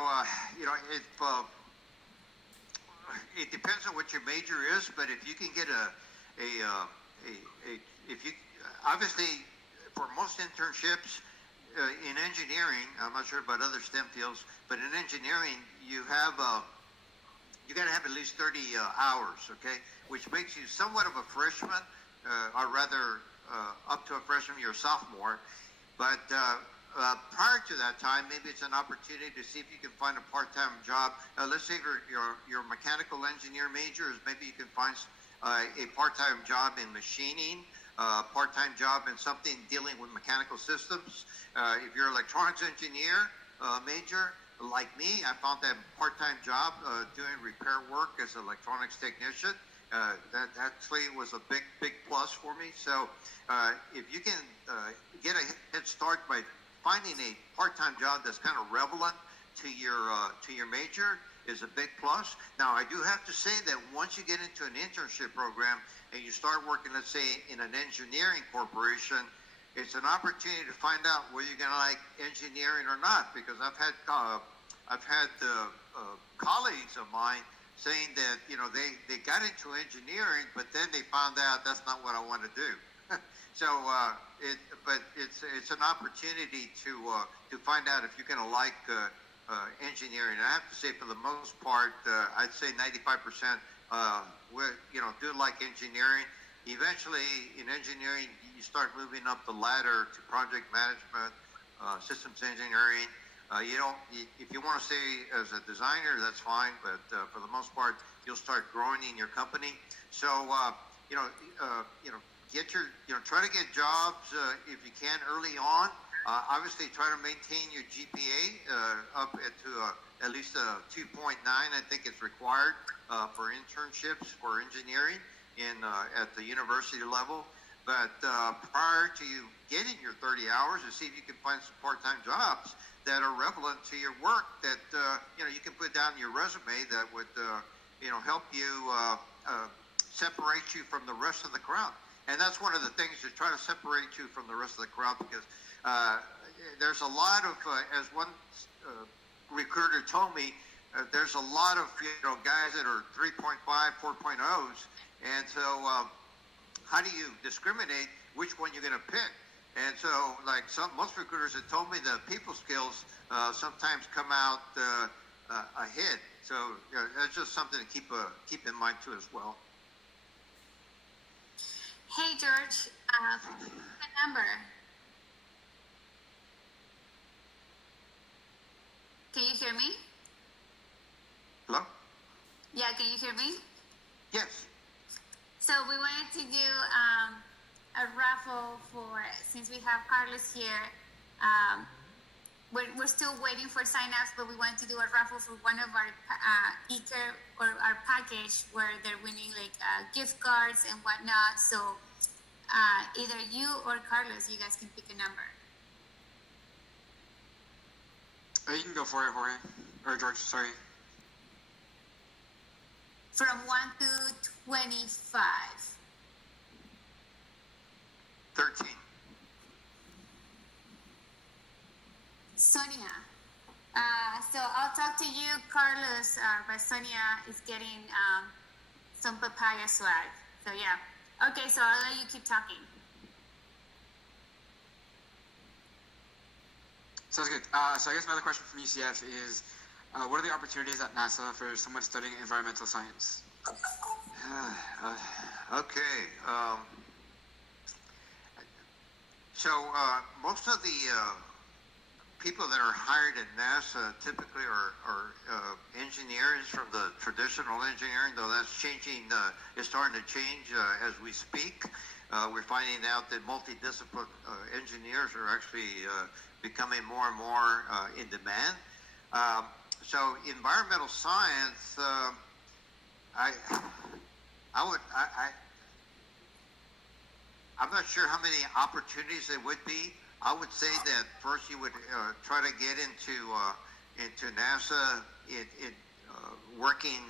it depends on what your major is, but if you can get obviously, for most internships in engineering, I'm not sure about other STEM fields, but in engineering, you got to have at least 30 hours, okay, which makes you somewhat of a freshman, or rather up to a freshman, you're a sophomore. But prior to that time, maybe it's an opportunity to see if you can find a part-time job. Let's say your mechanical engineer major is maybe you can find a part-time job in machining, part-time job in something dealing with mechanical systems. If you're an electronics engineer major, like me, I found that part-time job doing repair work as an electronics technician. That actually was a big plus for me. So if you can get a head start by finding a part-time job that's kind of relevant to your major is a big plus. Now, I do have to say that once you get into an internship program and you start working, let's say, in an engineering corporation, it's an opportunity to find out whether you're going to like engineering or not. Because I've had colleagues of mine saying that they got into engineering, but then they found out that's not what I want to do. So, but it's an opportunity to find out if you're going to like engineering. And I have to say, for the most part, I'd say 95% do like engineering. Eventually, in engineering, you start moving up the ladder to project management, systems engineering. If you want to stay as a designer, that's fine. But for the most part, you'll start growing in your company. So, try to get jobs if you can early on. Obviously, try to maintain your GPA up to at least a 2.9. I think it's required for internships for engineering at the university level. But prior to you getting your 30 hours, to see if you can find some part-time jobs that are relevant to your work that you can put down in your resume that would help you separate you from the rest of the crowd. And that's one of the things, to try to separate you from the rest of the crowd, because there's a lot of, as one recruiter told me, there's a lot of guys that are 3.5, 4.0s, and so how do you discriminate which one you're going to pick? And so, like most recruiters have told me, the people skills sometimes come out ahead. So that's just something to keep in mind too as well. Hey George, the number. Can you hear me? Hello? Yeah, can you hear me? Yes. So we wanted to do a raffle since we have Carlos here. We're still waiting for sign-ups, but we want to do a raffle for one of our e-care or our package where they're winning like gift cards and whatnot. So either you or Carlos, you guys can pick a number. You can go for it, Jorge. Or George, sorry. From 1 to 25. 13. Sonia. So I'll talk to you, Carlos, but Sonia is getting some papaya swag. So yeah. Okay, so I'll let you keep talking. Sounds good. So I guess my other question from UCF is, what are the opportunities at NASA for someone studying environmental science? Okay. So most of the people that are hired at NASA typically are engineers from the traditional engineering, though that's changing. It's starting to change as we speak. We're finding out that multidisciplinary engineers are actually becoming more and more in demand. So environmental science, I'm not sure how many opportunities there would be. I would say that first you would try to get into NASA in working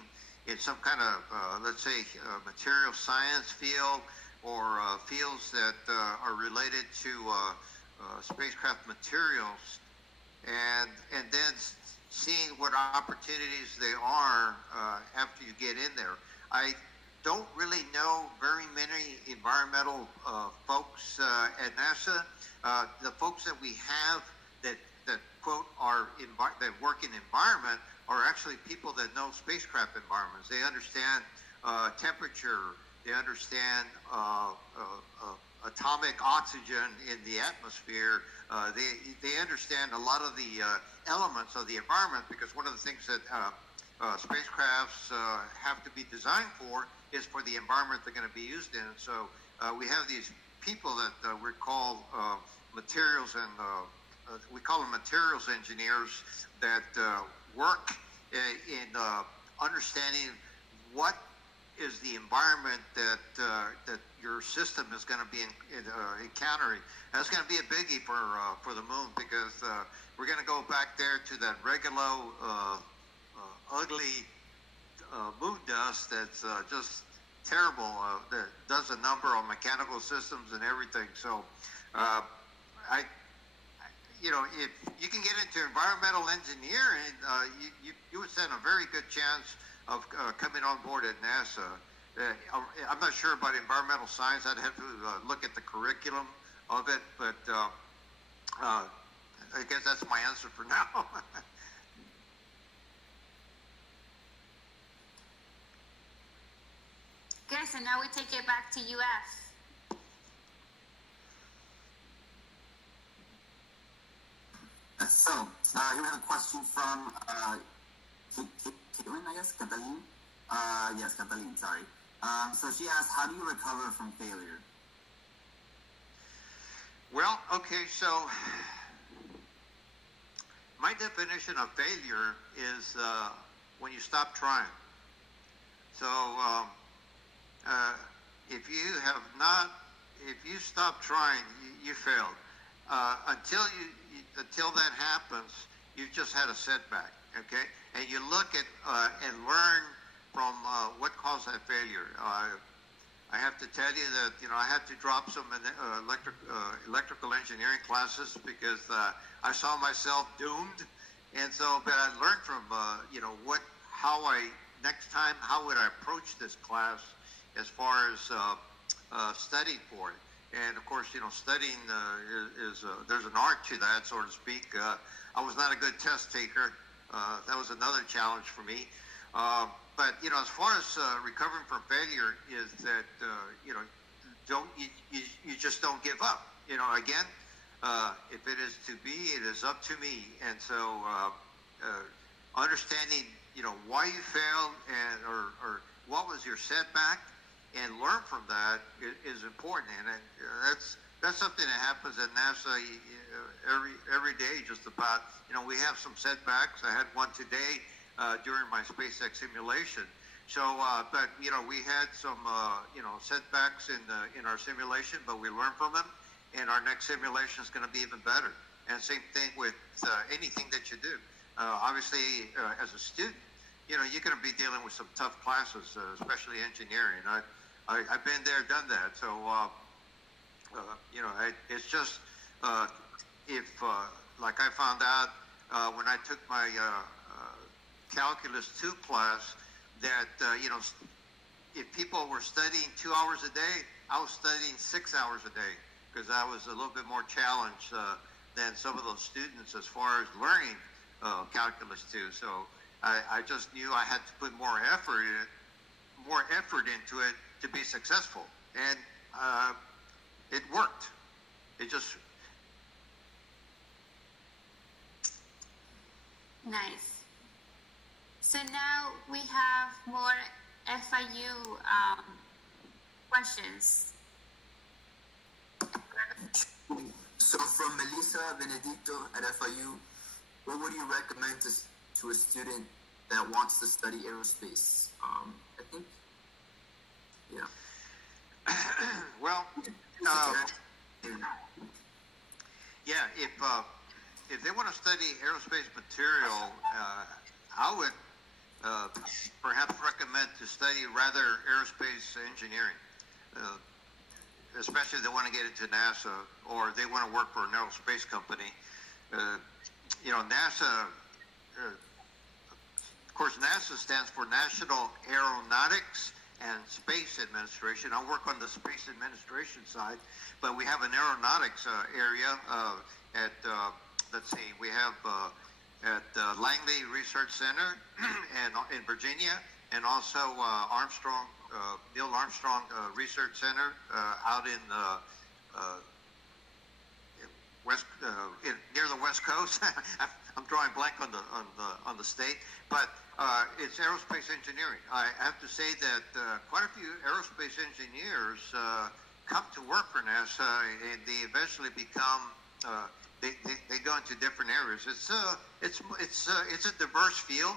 in some kind of let's say material science field, or fields that are related to spacecraft materials, and then seeing what opportunities there are after you get in there. I don't really know very many environmental folks at NASA. The folks that we have that quote that work in environment are actually people that know spacecraft environments. They understand temperature. They understand atomic oxygen in the atmosphere. They understand a lot of the elements of the environment, because one of the things that spacecrafts have to be designed for is for the environment they're going to be used in. So we have these people that we call materials, and we call them materials engineers, that work in understanding what is the environment that your system is going to be encountering. That's going to be a biggie for the moon, because we're going to go back there to that regular ugly moon dust that's just terrible, that does a number on mechanical systems and everything. So if you can get into environmental engineering, you would stand a very good chance of coming on board at NASA. I'm not sure about environmental science. I'd have to look at the curriculum of it, but I guess that's my answer for now. Okay, so now we take it back to UF. So, here we have a question from Caitlin, I guess, Catalin. Yes, Catalin, sorry. So she asked, how do you recover from failure? Well, okay, so my definition of failure is when you stop trying. So if you have not, if you stop trying, you failed. Until that happens, you've just had a setback. Okay, and you look at and learn from what caused that failure. I have to tell you that I had to drop some electrical engineering classes because I saw myself doomed, and so but I learned from how I next time how would I approach this class as far as studying for it. And of course, studying is there's an art to that, so to speak. I was not a good test taker. That was another challenge for me. But as far as recovering from failure, is that you just don't give up. Again, if it is to be, it is up to me. And so understanding why you failed and or what was your setback, and learn from that is important. And that's something that happens at NASA every day, just about. We have some setbacks. I had one today during my SpaceX simulation. So, but we had some setbacks in our simulation, but we learned from them, and our next simulation is going to be even better. And same thing with anything that you do. Obviously, as a student, you're going to be dealing with some tough classes, especially engineering. I've been there, done that. So, it's just if like I found out when I took my Calculus 2 class that if people were studying 2 hours a day, I was studying 6 hours a day because I was a little bit more challenged than some of those students as far as learning Calculus 2. So I just knew I had to put more effort into it to be successful, and it worked. It just nice. So now we have more FIU questions. So from Melissa Benedicto at FIU, what would you recommend to a student that wants to study aerospace? I think, yeah. Well, yeah, if they want to study aerospace material, I would perhaps recommend to study rather aerospace engineering, especially if they want to get into NASA or they want to work for an aerospace company. NASA, of course, NASA stands for National Aeronautics and Space Administration. I work on the Space Administration side, but we have an aeronautics area at, let's see, we have at Langley Research Center and in Virginia, and also Neil Armstrong Research Center out in near the West Coast. I'm drawing blank on the state, but it's aerospace engineering. I have to say that quite a few aerospace engineers come to work for NASA, and they eventually become they go into different areas. It's a diverse field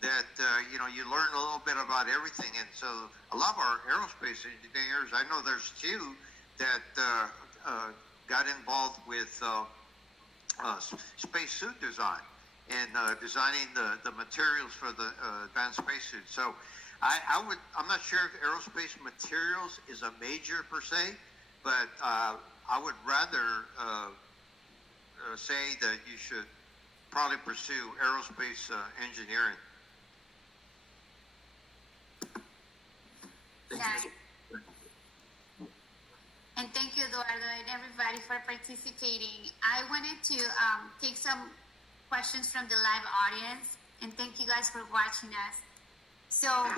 that you learn a little bit about everything, and so a lot of our aerospace engineers, I know there's two that got involved with spacesuit design and designing the materials for the advanced spacesuit. So I'm not sure if aerospace materials is a major per se, but I would rather say that you should probably pursue aerospace engineering. Nice. And thank you, Eduardo, and everybody for participating. I wanted to take some questions from the live audience, and thank you guys for watching us. So,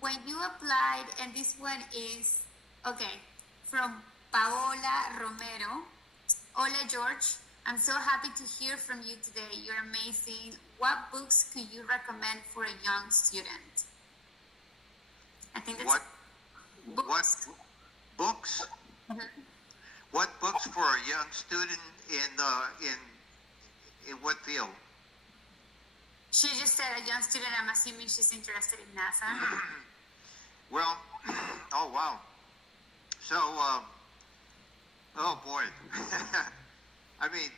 when you applied, and this one is, okay, from Paola Romero. Hola, George. I'm so happy to hear from you today. You're amazing. What books could you recommend for a young student? I think that's books. What books? Mm-hmm. What books for a young student in In what field? She just said a young student. I'm assuming she's interested in NASA. Well, oh wow. So, oh boy. I mean,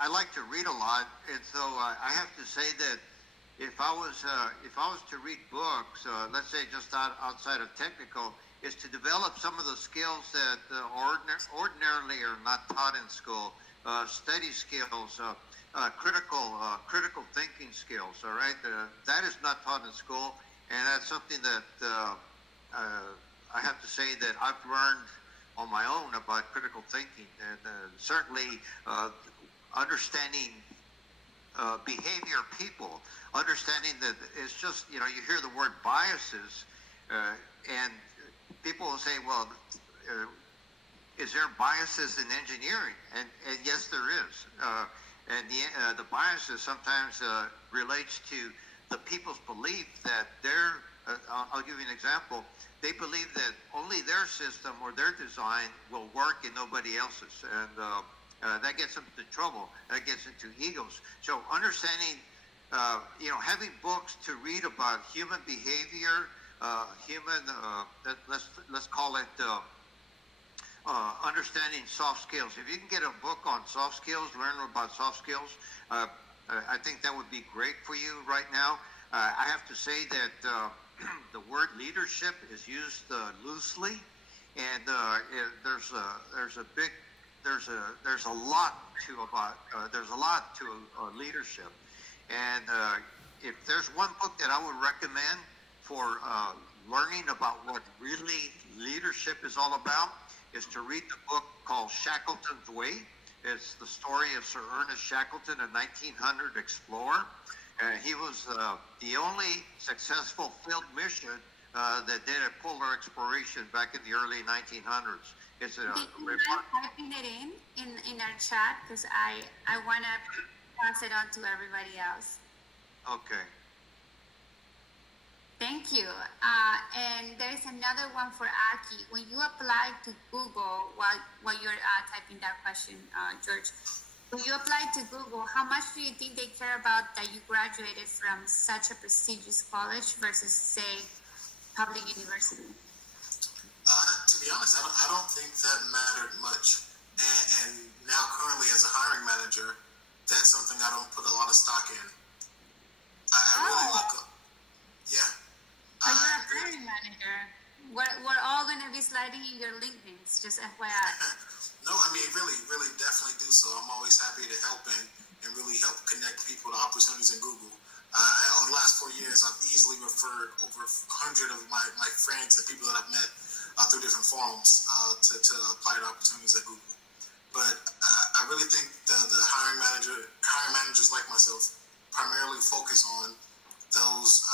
I like to read a lot, and so I have to say that if I was to read books, let's say just outside of technical, is to develop some of the skills that ordinarily are not taught in school, study skills, critical thinking skills. All right, that is not taught in school, and that's something that I have to say that I've learned on my own about critical thinking, and certainly understanding behavior of people, understanding that it's just, you hear the word biases, and people will say, well, is there biases in engineering? And yes, there is. And the biases sometimes relates to the people's belief that I'll give you an example. They believe that only their system or their design will work and nobody else's. And that gets them into trouble. That gets into egos. So understanding, having books to read about human behavior, let's call it understanding soft skills. If you can get a book on soft skills, learn about soft skills, I think that would be great for you right now. I have to say that the word leadership is used loosely, and there's a lot to leadership. And if there's one book that I would recommend for learning about what really leadership is all about, is to read the book called Shackleton's Way. It's the story of Sir Ernest Shackleton, a 1900 explorer. He was the only successful field mission that did a polar exploration back in the early 1900s. It's a typing it in our chat, because I want to pass it on to everybody else. Okay. Thank you. And there's another one for Aki. When you apply to Google, while you're typing that question, George, when you apply to Google, how much do you think they care about that you graduated from such a prestigious college versus, say, public university? To be honest, I don't think that mattered much. And now currently as a hiring manager, that's something I don't put a lot of stock in. I really look, yeah. You're a hiring manager. We're all going to be sliding in your LinkedIn's, just FYI. No, I mean, really, definitely do so. I'm always happy to help and really help connect people to opportunities in Google. Over the last 4 years, I've easily referred over 100 of my friends and people that I've met through different forums to apply to opportunities at Google. But I really think the hiring managers like myself primarily focus on those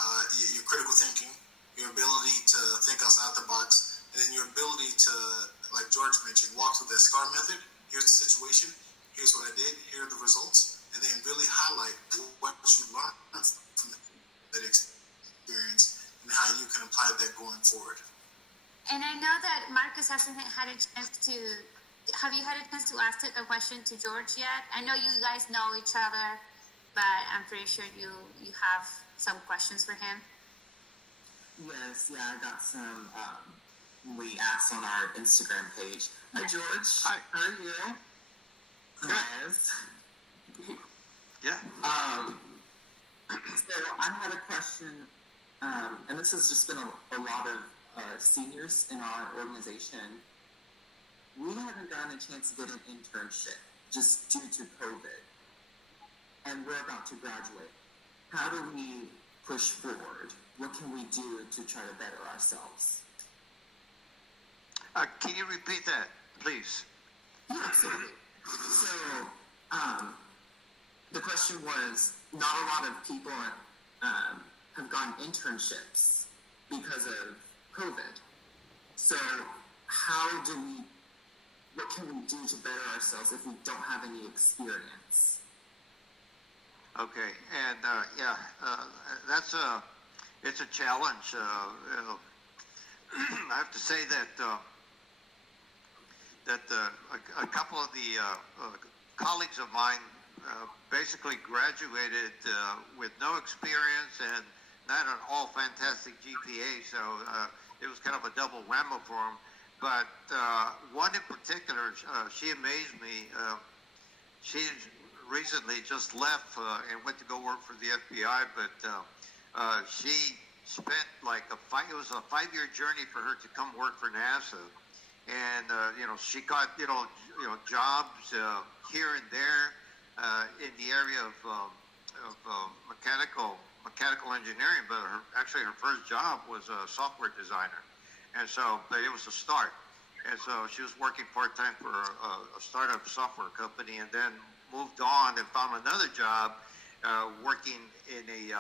your critical thinking, your ability to think outside the box, and then your ability to, like George mentioned, walk through that SCAR method. Here's the situation, here's what I did, here are the results, and then really highlight what you learned from that experience and how you can apply that going forward. And I know that Marcus hasn't had a chance to. Have you had a chance to ask a question to George yet? I know you guys know each other, but I'm pretty sure you have some questions for him. Yes, I got some. We asked on our Instagram page. Hi, George. Hi. How are you? Yes. Yeah. So I had a question, and this has just been a lot of seniors in our organization. We haven't gotten a chance to get an internship just due to COVID, and we're about to graduate. How do we push forward? What can we do to try to better ourselves? Can you repeat that, please? Yeah, absolutely. So, the question was, not a lot of people have gotten internships because of COVID. So, what can we do to better ourselves if we don't have any experience? Okay, and it's a challenge. I have to say that that a couple of the colleagues of mine basically graduated with no experience and not an all fantastic GPA, so it was kind of a double whammy for them. But one in particular, she amazed me. She recently just left and went to go work for the FBI, but she spent like it was a 5-year journey for her to come work for NASA. And she got jobs here and there in the area of mechanical engineering, but her first job was a software designer, and so but it was a start. And so she was working part-time for a startup software company, and then moved on and found another job working in the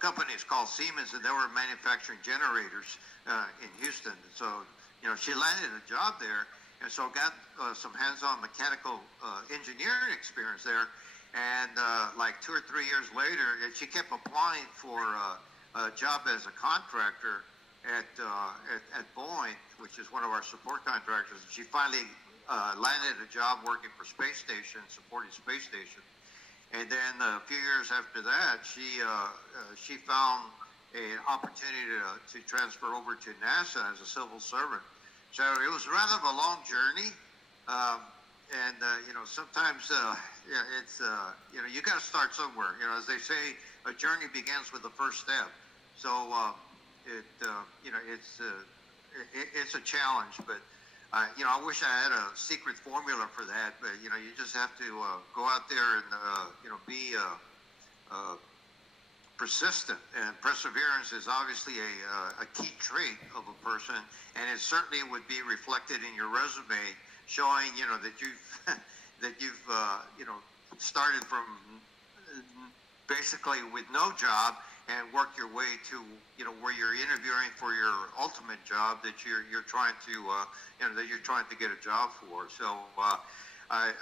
company is called Siemens, and they were manufacturing generators in Houston. So, she landed a job there, and so got some hands-on mechanical engineering experience there. And like 2 or 3 years later, she kept applying for a job as a contractor at Boeing, which is one of our support contractors. She finally landed a job working for Space Station, supporting Space Station. And then a few years after that, she found an opportunity to transfer over to NASA as a civil servant. So it was rather of a long journey, and sometimes it's you got to start somewhere. As they say, a journey begins with the first step. So it's a challenge, but. I wish I had a secret formula for that, but you just have to go out there and be persistent. And perseverance is obviously a key trait of a person, and it certainly would be reflected in your resume, showing that you've started from basically with no job and work your way to where you're interviewing for your ultimate job that you're trying to get a job for. So I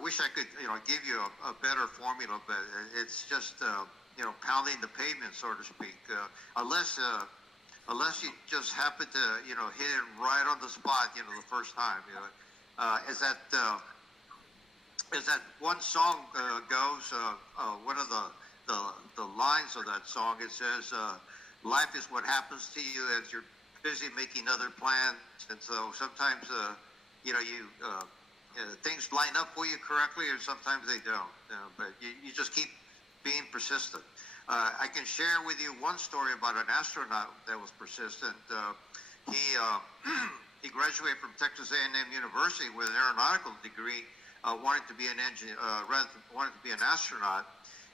wish I could give you a better formula, but it's just pounding the pavement, so to speak. Unless you just happen to hit it right on the spot the first time. As that one song goes, one of the lines of that song, it says, life is what happens to you as you're busy making other plans. And so sometimes, things line up for you correctly, or sometimes they don't. But you just keep being persistent. I can share with you one story about an astronaut that was persistent. He graduated from Texas A&M University with an aeronautical degree, wanted to be an astronaut.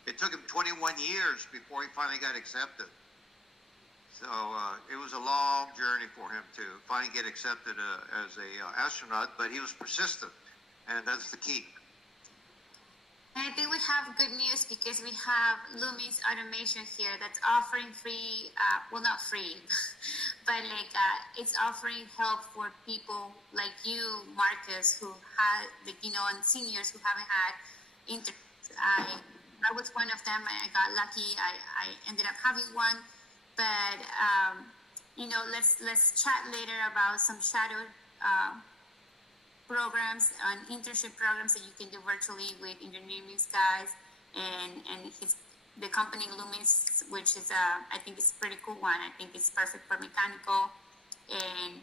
It took him 21 years before he finally got accepted. So it was a long journey for him to finally get accepted as an astronaut, but he was persistent, and that's the key. And I think we have good news because we have Loomis Automation here that's offering free, well, not free, but it's offering help for people like you, Marcus, who had, and seniors who haven't had internet. I was one of them. I got lucky. I ended up having one, but let's chat later about some shadow programs and internship programs that you can do virtually with engineering guys and the company Loomis, which is I think it's a pretty cool one. I think it's perfect for mechanical and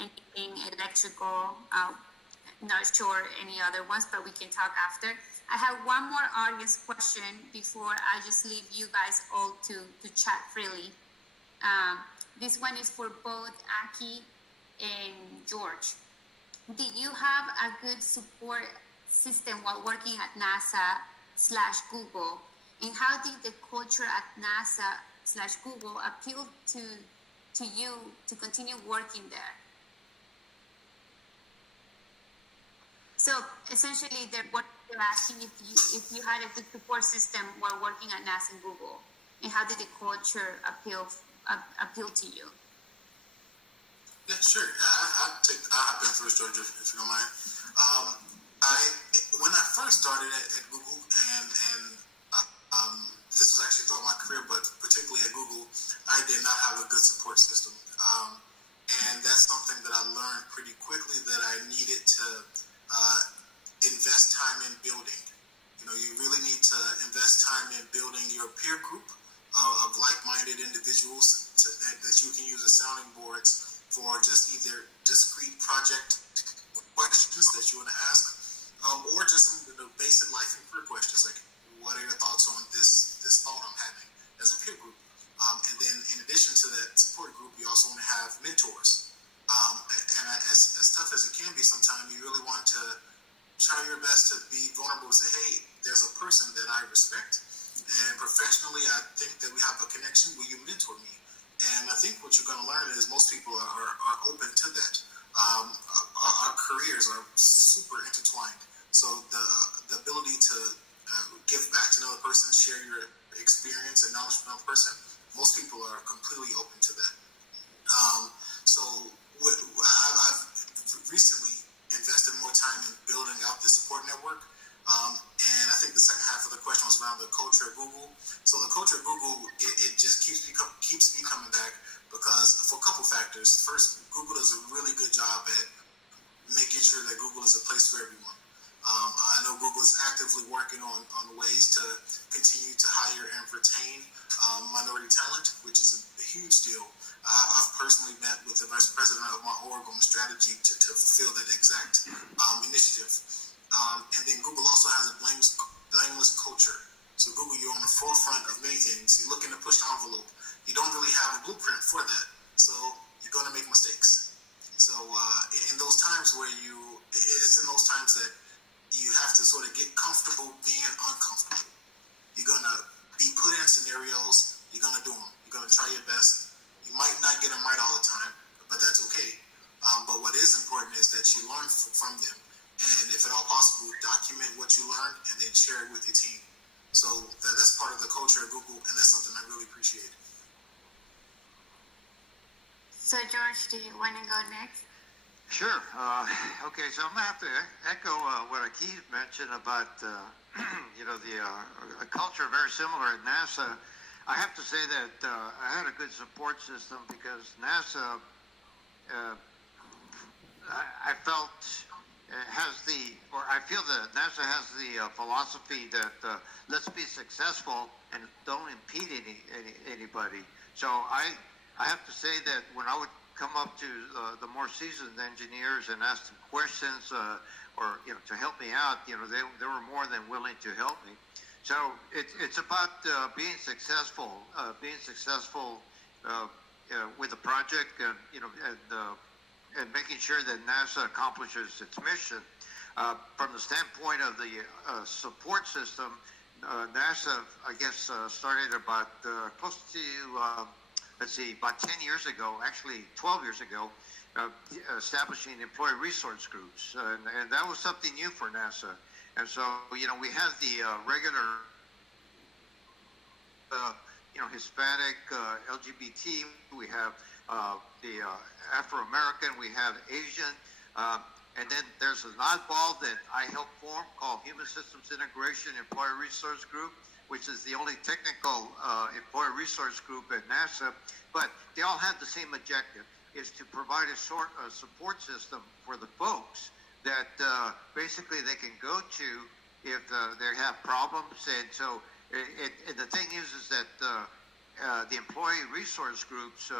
anything electrical. Not sure any other ones, but we can talk after. I have one more audience question before I just leave you guys all to chat freely. This one is for both Aki and George. Did you have a good support system while working at NASA/Google? And how did the culture at NASA/Google appeal to you to continue working there? So essentially, they're asking if you had a good support system while working at NASA and Google, and how did the culture appeal to you? Yeah, sure. I'll hop in first, George, if you don't mind. When I first started at Google, and this was actually throughout my career, but particularly at Google, I did not have a good support system. And that's something that I learned pretty quickly that I needed to invest time in building. You really need to invest time in building your peer group of like-minded individuals that you can use as sounding boards for just either discrete project questions that you want to ask, or just some of the basic life and career questions, like what are your thoughts on this thought I'm having as a peer group. And then in addition to that support group, you also want to have mentors. And as tough as it can be sometimes, you really want to try your best to be vulnerable and say, hey, there's a person that I respect, and professionally I think that we have a connection. Will you mentor me? And I think what you're going to learn is most people are open to that. Our careers are super intertwined. So the ability to give back to another person, share your experience and knowledge with another person, most people are completely open to that. So I've recently invested more time in building out the support network. And I think the second half of the question was around the culture of Google. So the culture of Google, it just keeps me coming back because for a couple factors. First, Google does a really good job at making sure that Google is a place for everyone. I know Google is actively working on ways to continue to hire and retain minority talent, which is a huge deal. I've personally met with the vice president of my org on strategy to fulfill that exact initiative. And then Google also has a blameless culture. So Google, you're on the forefront of many things. You're looking to push the envelope. You don't really have a blueprint for that. So you're going to make mistakes. So in those times where it's in those times that you have to sort of get comfortable being uncomfortable. You're going to be put in scenarios. You're going to do them. You're going to try your best. You might not get them right all the time, but that's okay. But what is important is that you learn from them. And if at all possible, document what you learned and then share it with your team. So that's part of the culture of Google, and that's something I really appreciate. So George, do you want to go next? Sure. Okay, so I'm going to have to echo what Akeem mentioned about, the culture very similar at NASA. I have to say that I had a good support system because NASA, I feel that NASA has the philosophy that let's be successful and don't impede anybody. So I have to say that when I would come up to the more seasoned engineers and ask them questions or to help me out, they were more than willing to help me. So it's about being successful with the project, and making sure that NASA accomplishes its mission. From the standpoint of the support system, NASA, I guess, started about close to about 10 years ago, actually 12 years ago, establishing employee resource groups. And that was something new for NASA. And so, we have the regular, Hispanic, LGBT, we have the Afro-American, we have Asian, and then there's an oddball that I helped form called Human Systems Integration Employee Resource Group, which is the only technical employee resource group at NASA, but they all have the same objective, is to provide a support system for the folks that basically they can go to if they have problems. And so the thing is that the employee resource groups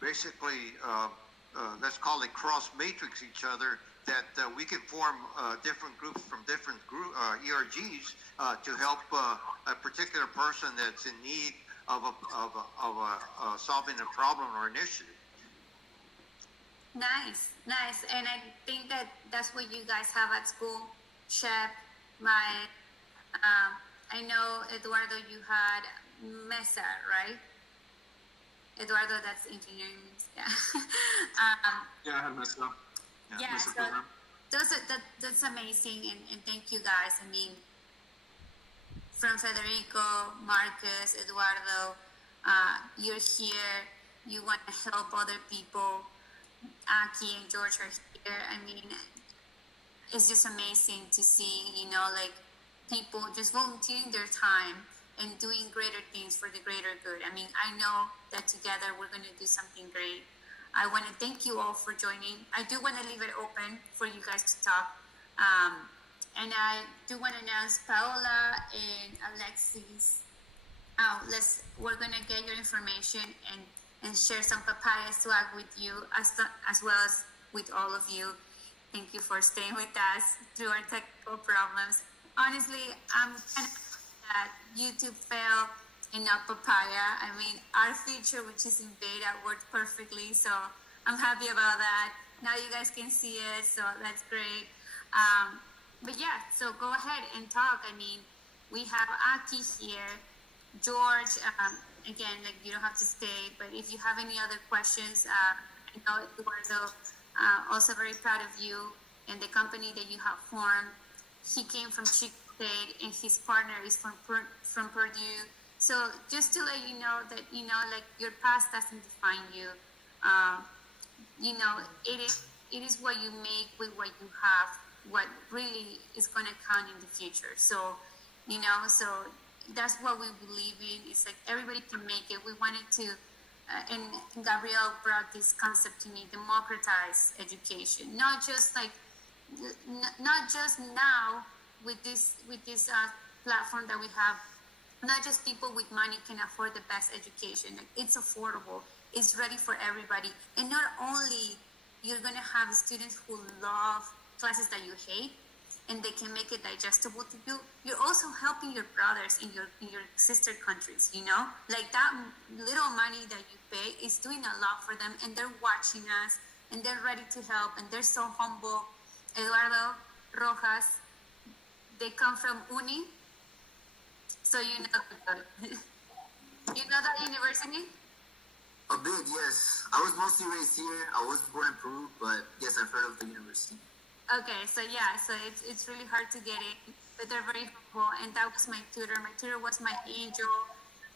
basically, let's call it cross-matrix each other, that we can form different groups from different ERGs to help a particular person that's in need of solving a problem or an issue. Nice. And I think that's what you guys have at school. Shep, I know, Eduardo, you had Mesa, right? Eduardo, that's engineering. Yeah. Yeah, I had Mesa. Yeah, so that's amazing, and thank you guys. I mean, from Federico, Marcus, Eduardo, you're here. You want to help other people. Aki and George are here. I mean, it's just amazing to see, people just volunteering their time and doing greater things for the greater good. I mean, I know that together we're going to do something great. I want to thank you all for joining. I do want to leave it open for you guys to talk. And I do want to announce Paola and Alexis. We're gonna get your information and share some papaya swag with you as well as with all of you. Thank you for staying with us through our technical problems. Honestly, I'm kind of that YouTube failed and not papaya. I mean, our feature, which is in beta, worked perfectly, so I'm happy about that. Now you guys can see it, so that's great. But yeah, so go ahead and talk. I mean, we have Aki here. George, again, like you don't have to stay, but if you have any other questions, I know Eduardo, also very proud of you and the company that you have formed. He came from Chico State, and his partner is from Purdue. So just to let you know that like your past doesn't define you. It is what you make with what you have, what really is going to count in the future. So so that's what we believe in. It's like everybody can make it. We wanted to, and Gabrielle brought this concept to me: democratize education. Not just now with this platform that we have. Not just people with money can afford the best education. Like, it's affordable. It's ready for everybody. And not only you're gonna have students who love classes that you hate, and they can make it digestible to you. You're also helping your brothers in your sister countries, like that little money that you pay is doing a lot for them, and they're watching us, and they're ready to help, and they're so humble. Eduardo, Rojas, they come from Uni, so you know that university? A bit, yes. I was mostly raised here. I was born in Peru, but yes, I've heard of the university. Okay, so it's really hard to get in, but they're very humble, and that was my tutor. My tutor was my angel.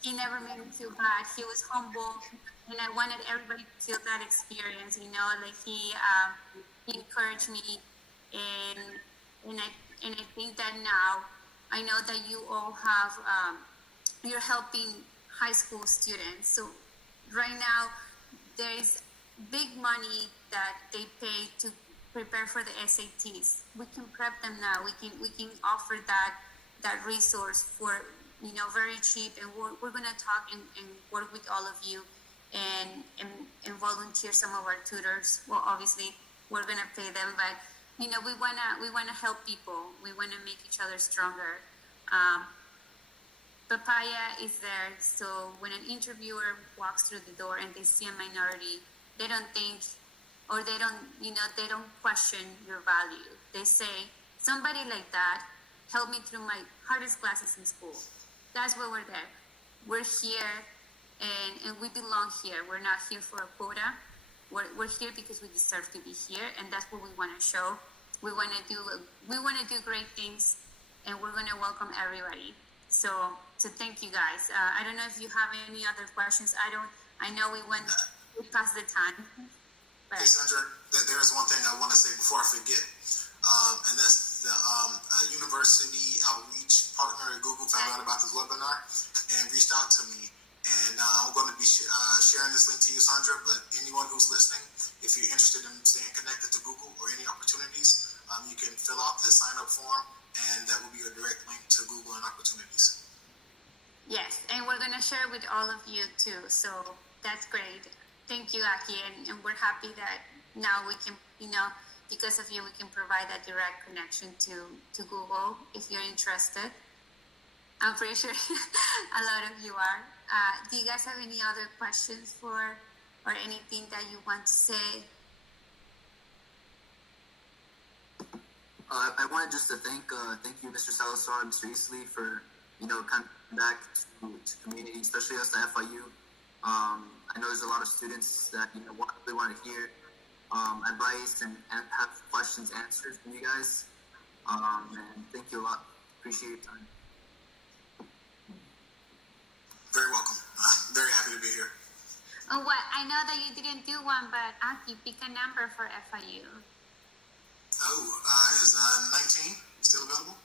He never made me feel bad. He was humble, and I wanted everybody to feel that experience. Like he encouraged me, and I think that now I know that you all have you're helping high school students. So right now there is big money that they pay to prepare for the SATs. We can prep them now. We can offer that resource for very cheap, and we're gonna talk and work with all of you and volunteer some of our tutors. Well, obviously we're gonna pay them, but we wanna help people. We wanna make each other stronger. Papaya is there, so when an interviewer walks through the door and they see a minority, they don't think, or they don't question your value. They say, somebody like that helped me through my hardest classes in school. That's why we're there. We're here, and we belong here. We're not here for a quota. We're here because we deserve to be here, and that's what we want to show. We want to do great things, and we're going to welcome everybody. So thank you guys. I don't know if you have any other questions. I know we passed the time. Hey, Sandra, there is one thing I want to say before I forget, and that's the university outreach partner at Google found out about this webinar and reached out to me. And I'm going to be sharing this link to you, Sandra, but anyone who's listening, if you're interested in staying connected to Google or any opportunities, you can fill out the sign-up form, and that will be a direct link to Google and opportunities. Yes, and we're going to share with all of you too, so that's great. Thank you, Aki, and we're happy that now we can, because of you, we can provide that direct connection to Google if you're interested. I'm pretty sure a lot of you are. Do you guys have any other questions or anything that you want to say? I wanted just to thank you, Mr. Salazar and Mr. Easley, for coming back to community, especially us at FIU. I know there's a lot of students that really want to hear advice and have questions answered from you guys. And thank you a lot. Appreciate your time. Very welcome. I'm very happy to be here. Oh, what? I know that you didn't do one, but Aki, pick a number for FIU. Is 19 still available?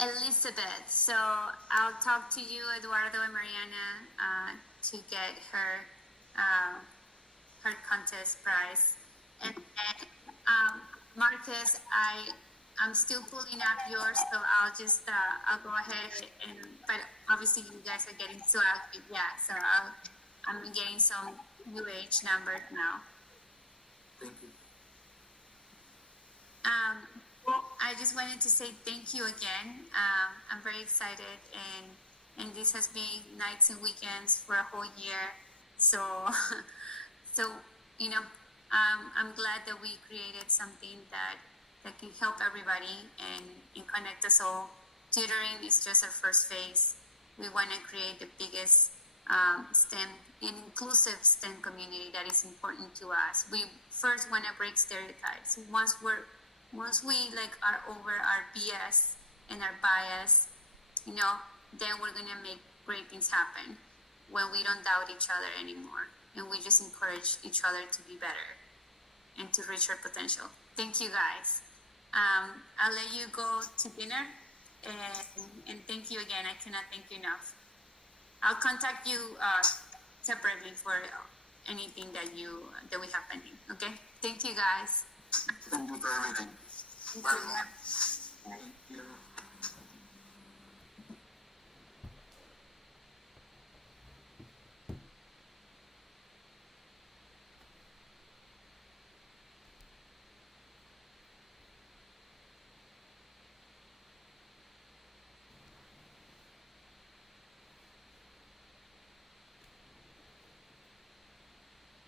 Elizabeth. So I'll talk to you, Eduardo and Mariana, to get her her contest prize. And then, Marcus, I'm still pulling up yours, so I'll go ahead but obviously you guys are getting so active, yeah. So I'm getting some UH numbers now. Thank you. I just wanted to say thank you again. I'm very excited, and this has been nights and weekends for a whole year. So, I'm glad that we created something that can help everybody and connect us all. Tutoring is just our first phase. We want to create the biggest STEM, inclusive STEM community that is important to us. We first want to break stereotypes. Once we are over our BS and our bias, then we're gonna make great things happen when we don't doubt each other anymore and we just encourage each other to be better and to reach our potential. Thank you guys. I'll let you go to dinner and thank you again. I cannot thank you enough. I'll contact you separately for anything that we have pending. Okay? Thank you guys. Thank you for everything. Thank you. Thank you.